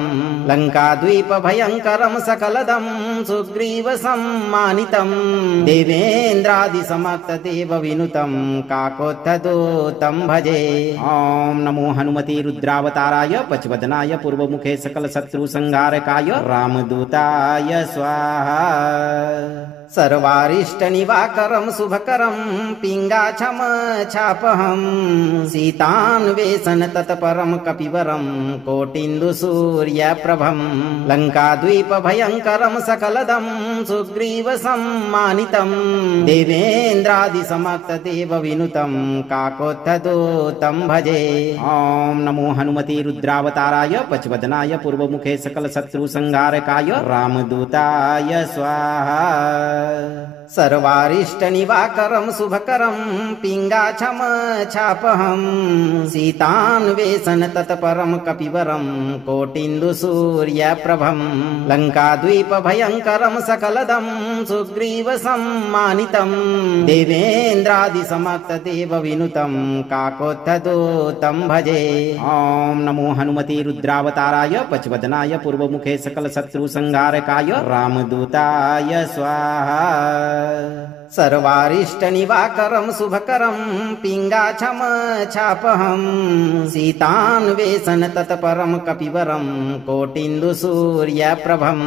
लङ्काद्वीपभयङ्करं सकलदं सुग्रीवसम्मानितं देवेन्द्रादिसमक्तदेवविनुतं काकोत्थदूतं भजे। ॐ नमो हनुमते रुद्रावताराय पचवदनाय पूर्वमुखे सकलशत्रुसंहारकाय रामदूताय स्वाहा। सर्वारिष्टनिवाकरं शुभकरं पिङ्गाक्षम छापहं सीतान्वेषण तत्परं कपिवरं कोटिन्दुसूर्यप्रभं लङ्काद्वीपभयङ्करं सकलदं सुग्रीवसम्मानितं देवेन्द्रादिसमक्तदेवविनुतं काकोत्थदूतं भजे। ॐ नमो हनुमते रुद्रावताराय पचवदनाय पूर्वमुखे सकलशत्रुसंहारकाय रामदूताय स्वाहा। सर्वारिष्टनिवाकरं शुभकरं पिङ्गाक्षम छापहं सीतान्वेषण तत्परं कपिवरं कोटिन्दुसूर्यप्रभं लङ्काद्वीपभयङ्करं सकलदं सुग्रीवसम्मानितं देवेन्द्रादिसमक्तदेवविनुतं काकोत्थदूतं भजे। ॐ नमो हनुमते रुद्रावताराय पचवदनाय पूर्वमुखे सकलशत्रुसंहारकाय रामदूताय स्वाहा। सर्वारिष्टनिवाकरं शुभकरं पिङ्गाक्षम छापहं सीतान्वेषण तत्परं कपिवरं कोटिन्दुसूर्यप्रभं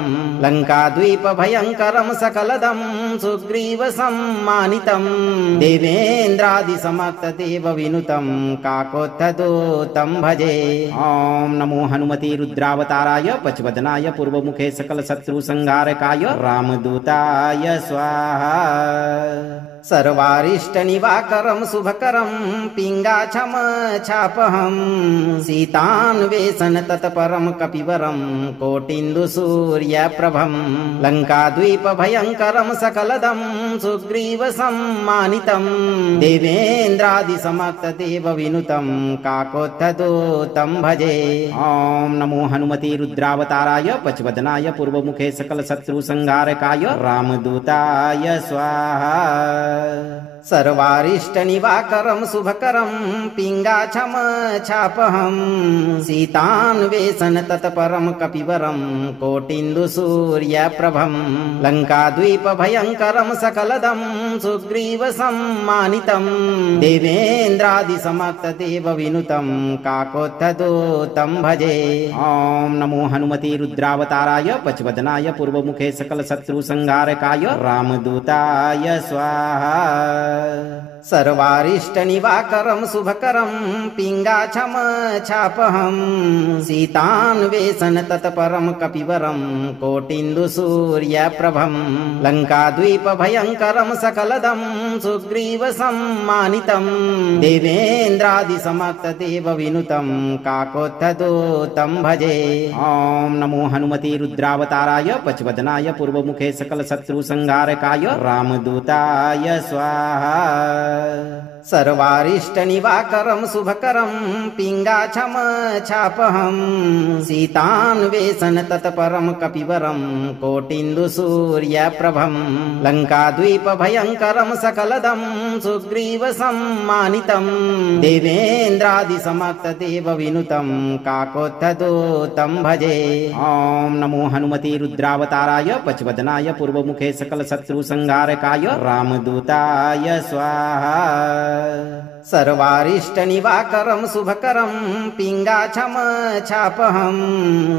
लङ्काद्वीपभयङ्करं सकलदं सुग्रीवसम्मानितं देवेन्द्रादिसमक्तदेवविनुतं काकोत्थदूतं भजे। ॐ नमो हनुमते रुद्रावताराय पचवदनाय पूर्वमुखे सकलशत्रुसंहारकाय रामदूताय स्वाहा। सर्वारिष्टनिवाकरं शुभकरं पिङ्गाक्षम छापहं सीतान्वेषण तत्परं कपिवरं कोटिन्दुसूर्यप्रभं लङ्काद्वीपभयङ्करं सकलदं सुग्रीवसम्मानितं देवेन्द्रादिसमक्तदेवविनुतं काकोत्थदूतं भजे। ॐ नमो हनुमते रुद्रावताराय पचवदनाय पूर्वमुखे सकलशत्रुसंहारकाय रामदूताय स्वाहा। सर्वारिष्टनिवाकरं शुभकरं पिङ्गाक्षं छापहं सीतान्वेषण तत्परं कपिवरं कोटिन्दुसूर्यप्रभं लङ्काद्वीपभयङ्करं सकलदं सुग्रीवसम्मानितं देवेन्द्रादिसमक्तदेवविनुतं काकोत्थदूतं भजे। ॐ नमो हनुमते रुद्रावताराय पचवदनाय पूर्वमुखे सकलशत्रुसंहारकाय रामदूताय स्वाहा। सर्वारिष्टनिवाकरं शुभकरं पिङ्गाक्षं छापहं सीतान्वेषण तत्परं कपिवरं कोटिन्दुसूर्यप्रभं लङ्काद्वीपभयङ्करं सकलदं सुग्रीवसम्मानितं देवेन्द्रादिसमक्तदेवविनुतं काकोत्थदूतं भजे। ॐ नमो हनुमते रुद्रावताराय पचवदनाय पूर्वमुखे सकलशत्रुसंहारकाय रामदूताय स्वाहा। सर्वारिष्टनिवाकरं शुभकरं पिङ्गाक्षं छापहं सीतान्वेषण तत्परं कपिवरं कोटिन्दुसूर्यप्रभं लङ्काद्वीपभयङ्करं सकलदं सुग्रीवसम्मानितं देवेन्द्रादिसमक्तदेवविनुतं काकोत्थदूतं भजे। ॐ नमो हनुमते रुद्रावताराय पचवदनाय पूर्वमुखे सकलशत्रुसंहारकाय रामदूताय स्वाहा। सर्वारिष्टनिवाकरं शुभकरं पिङ्गाक्षं छापहं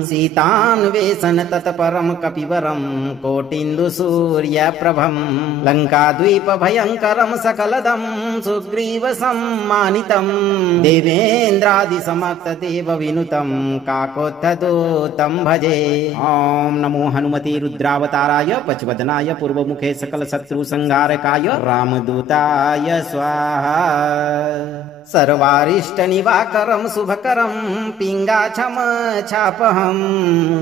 सीतान्वेषण तत्परं कपिवरं कोटिन्दुसूर्यप्रभं लङ्काद्वीपभयङ्करं सकलदं सुग्रीवसम्मानितं देवेन्द्रादिसमक्तदेवविनुतं काकोत्थदूतं भजे। ॐ नमो हनुमते रुद्रावताराय पचवदनाय पूर्वमुखे सकलशत्रुसंहारकाय रामदूताय स्वाहा। सर्वारिष्टनिवाकरं शुभकरं पिङ्गाक्षं छापहं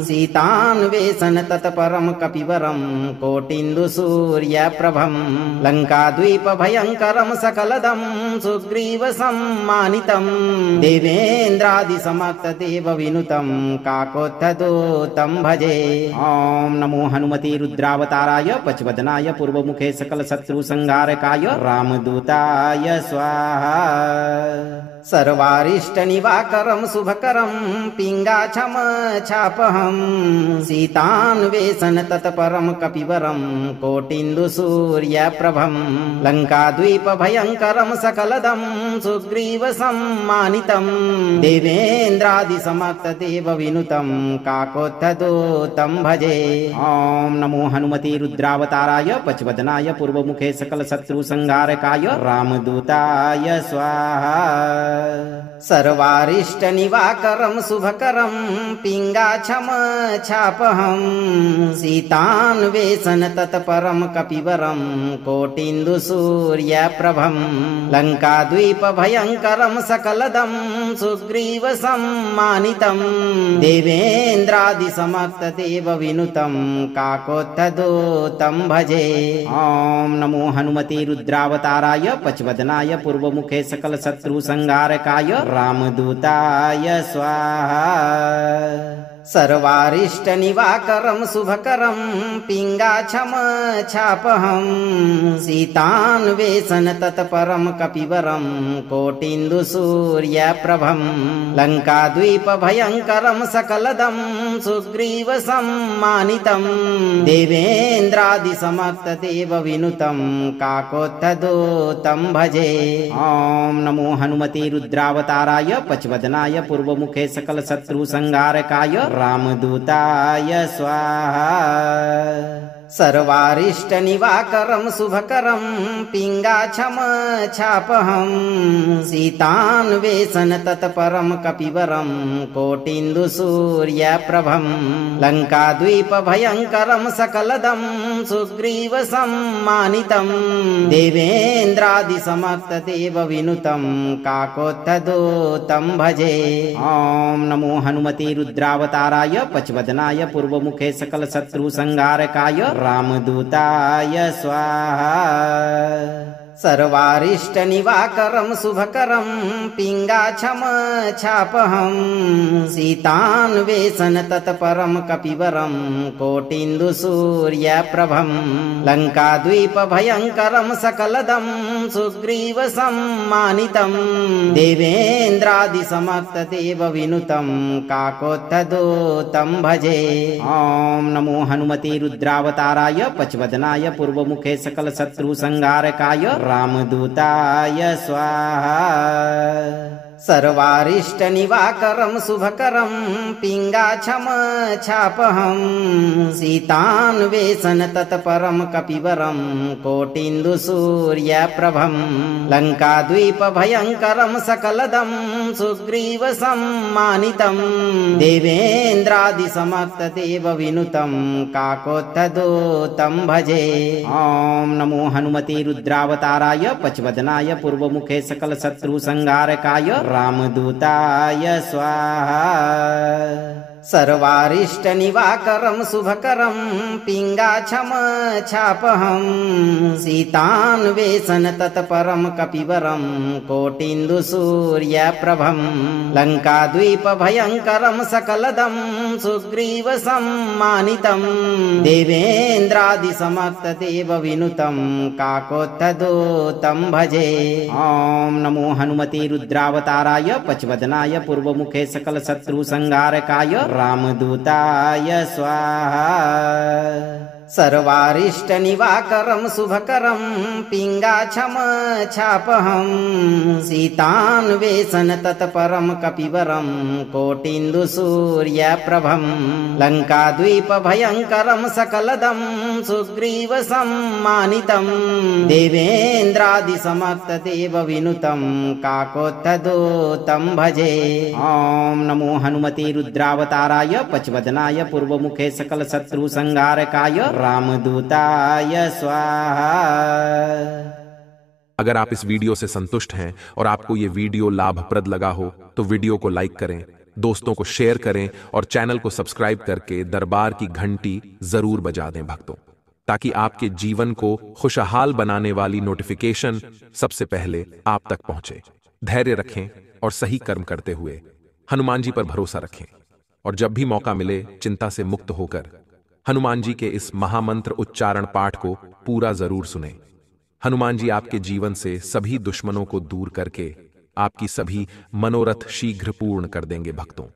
सीतान्वेषण तत्परं कपिवरं कोटिन्दुसूर्यप्रभं लङ्काद्वीपभयङ्करं सकलदं सुग्रीवसम्मानितं देवेन्द्रादिसमक्तदेवविनुतं काकोत्थदूतं भजे। ॐ नमो हनुमते रुद्रावताराय पचवदनाय पूर्वमुखे सकलशत्रुसंहारकाय रामदूताय स्वाहा। सर्वारिष्टनिवाकरं शुभकरं पिङ्गाक्षं छापहं सीतान्वेषण तत्परं कपिवरं कोटिन्दुसूर्यप्रभं लङ्काद्वीपभयङ्करं सकलदं सुग्रीवसम्मानितं देवेन्द्रादिसमक्तदेवविनुतं काकोत्थदूतं भजे। ॐ नमो हनुमते रुद्रावताराय पचवदनाय पूर्वमुखे सकलशत्रुसंहारकाय रामदूताय स्वाहा। सर्वारिष्टनिवाकरं शुभकरं पिङ्गाक्षं छापहं सीतान्वेषण तत्परं कपिवरं कोटिन्दुसूर्यप्रभं लङ्काद्वीपभयङ्करं सकलदं सुग्रीवसम्मानितं देवेन्द्रादिसमक्तदेवविनुतं काकोत्थदूतं भजे। ॐ नमो हनुमते रुद्रावताराय पचवदनाय पूर्वमुखे सकलशत्रुसंहारकाय रामदूताय स्वाहा। सर्वारिष्टनिवाकरं शुभकरं पिङ्गाक्षं छापहं सीतान्वेषण तत्परं कपिवरं कोटिन्दुसूर्यप्रभं लङ्काद्वीपभयङ्करं सकलदं सुग्रीवसम्मानितं देवेन्द्रादिसमक्तदेवविनुतं काकोत्थदूतं भजे। ॐ नमो हनुमते रुद्रावताराय पचवदनाय पूर्वमुखे सकलशत्रुसंहारकाय रामदूताय स्वाहा। सर्वारिष्टनिवाकरं शुभकरं पिङ्गाक्षं छापहं सीतान्वेषण तत्परं कपिवरं कोटिन्दुसूर्यप्रभं लङ्काद्वीपभयङ्करं सकलदं सुग्रीवसम्मानितं देवेन्द्रादिसमक्तदेवविनुतं काकोत्थदूतं भजे। ॐ नमो हनुमते रुद्रावताराय पचवदनाय पूर्वमुखे सकलशत्रुसंहारकाय रामदूताय स्वाहा। सर्वारिष्टनिवाकरं शुभकरं पिङ्गाक्षं छापहं सीतान्वेषण तत्परं कपिवरं कोटिन्दु सूर्यप्रभं लङ्काद्वीप भयङ्करं सकलदं सुग्रीव सम्मानितं देवेन्द्रादिसमक्तदेव विनुतं काकोत्थदूतं भजे। ॐ नमो हनुमते रुद्रावताराय पचवदनाय पूर्वमुखे सकल शत्रु संहारकाय रामदूताय स्वाहा। सर्वारिष्ट निवाकरं शुभकरं पिङ्गाक्षम छापहं सीतान्वेषण तत्परं कपिवरं कोटिन्दु सूर्यप्रभं लङ्काद्वीप भयङ्करं सकलदं सुग्रीव सम्मानितं देवेन्द्रादिसमक्तदेव विनुतं काकोत्थदूतं भजे। ॐ नमो हनुमते रुद्रावताराय पचवदनाय पूर्वमुखे सकल शत्रु संहारकाय रामदूताय स्वाहा। सर्वारिष्ट निवाकरं शुभकरं पिङ्गाक्षम छापहं सीतान्वेषण तत्परं कपिवरं कोटिन्दु सूर्यप्रभं लङ्काद्वीप भयङ्करं सकलदं सुग्रीव सम्मानितं देवेन्द्रादिसमक्तदेव विनुतं काकोत्थदूतं भजे। ॐ नमो हनुमते रुद्रावताराय पचवदनाय पूर्वमुखे सकल शत्रु संहारकाय रामदूताय स्वाहा। सर्वारिष्ट निवाकरं शुभकरं पिङ्गाक्षम छापहं सीतान्वेषण तत्परं कपिवरं कोटिन्दु सूर्यप्रभं लङ्काद्वीप भयङ्करं सकलदं सुग्रीव सम्मानितं देवेन्द्रादिसमक्तदेव विनुतं काकोत्थदूतं भजे। ॐ नमो हनुमते रुद्रावताराय पचवदनाय पूर्वमुखे सकल शत्रु संहारकाय रामदूताय स्वाहा। अगर आप इस वीडियो से संतुष्ट हैं और आपको ये वीडियो लाभप्रद लगा हो तो वीडियो को लाइक करें, दोस्तों को शेयर करें और चैनल को सब्सक्राइब करके दरबार की घंटी जरूर बजा दें भक्तों, ताकि आपके जीवन को खुशहाल बनाने वाली नोटिफिकेशन सबसे पहले आप तक पहुंचे। धैर्य रखें और सही कर्म करते हुए हनुमान जी पर भरोसा रखें और जब भी मौका मिले चिंता से मुक्त होकर हनुमान जी के इस महामंत्र उच्चारण पाठ को पूरा जरूर सुने। हनुमान जी आपके जीवन से सभी दुश्मनों को दूर करके आपकी सभी मनोरथ शीघ्र पूर्ण कर देंगे भक्तों।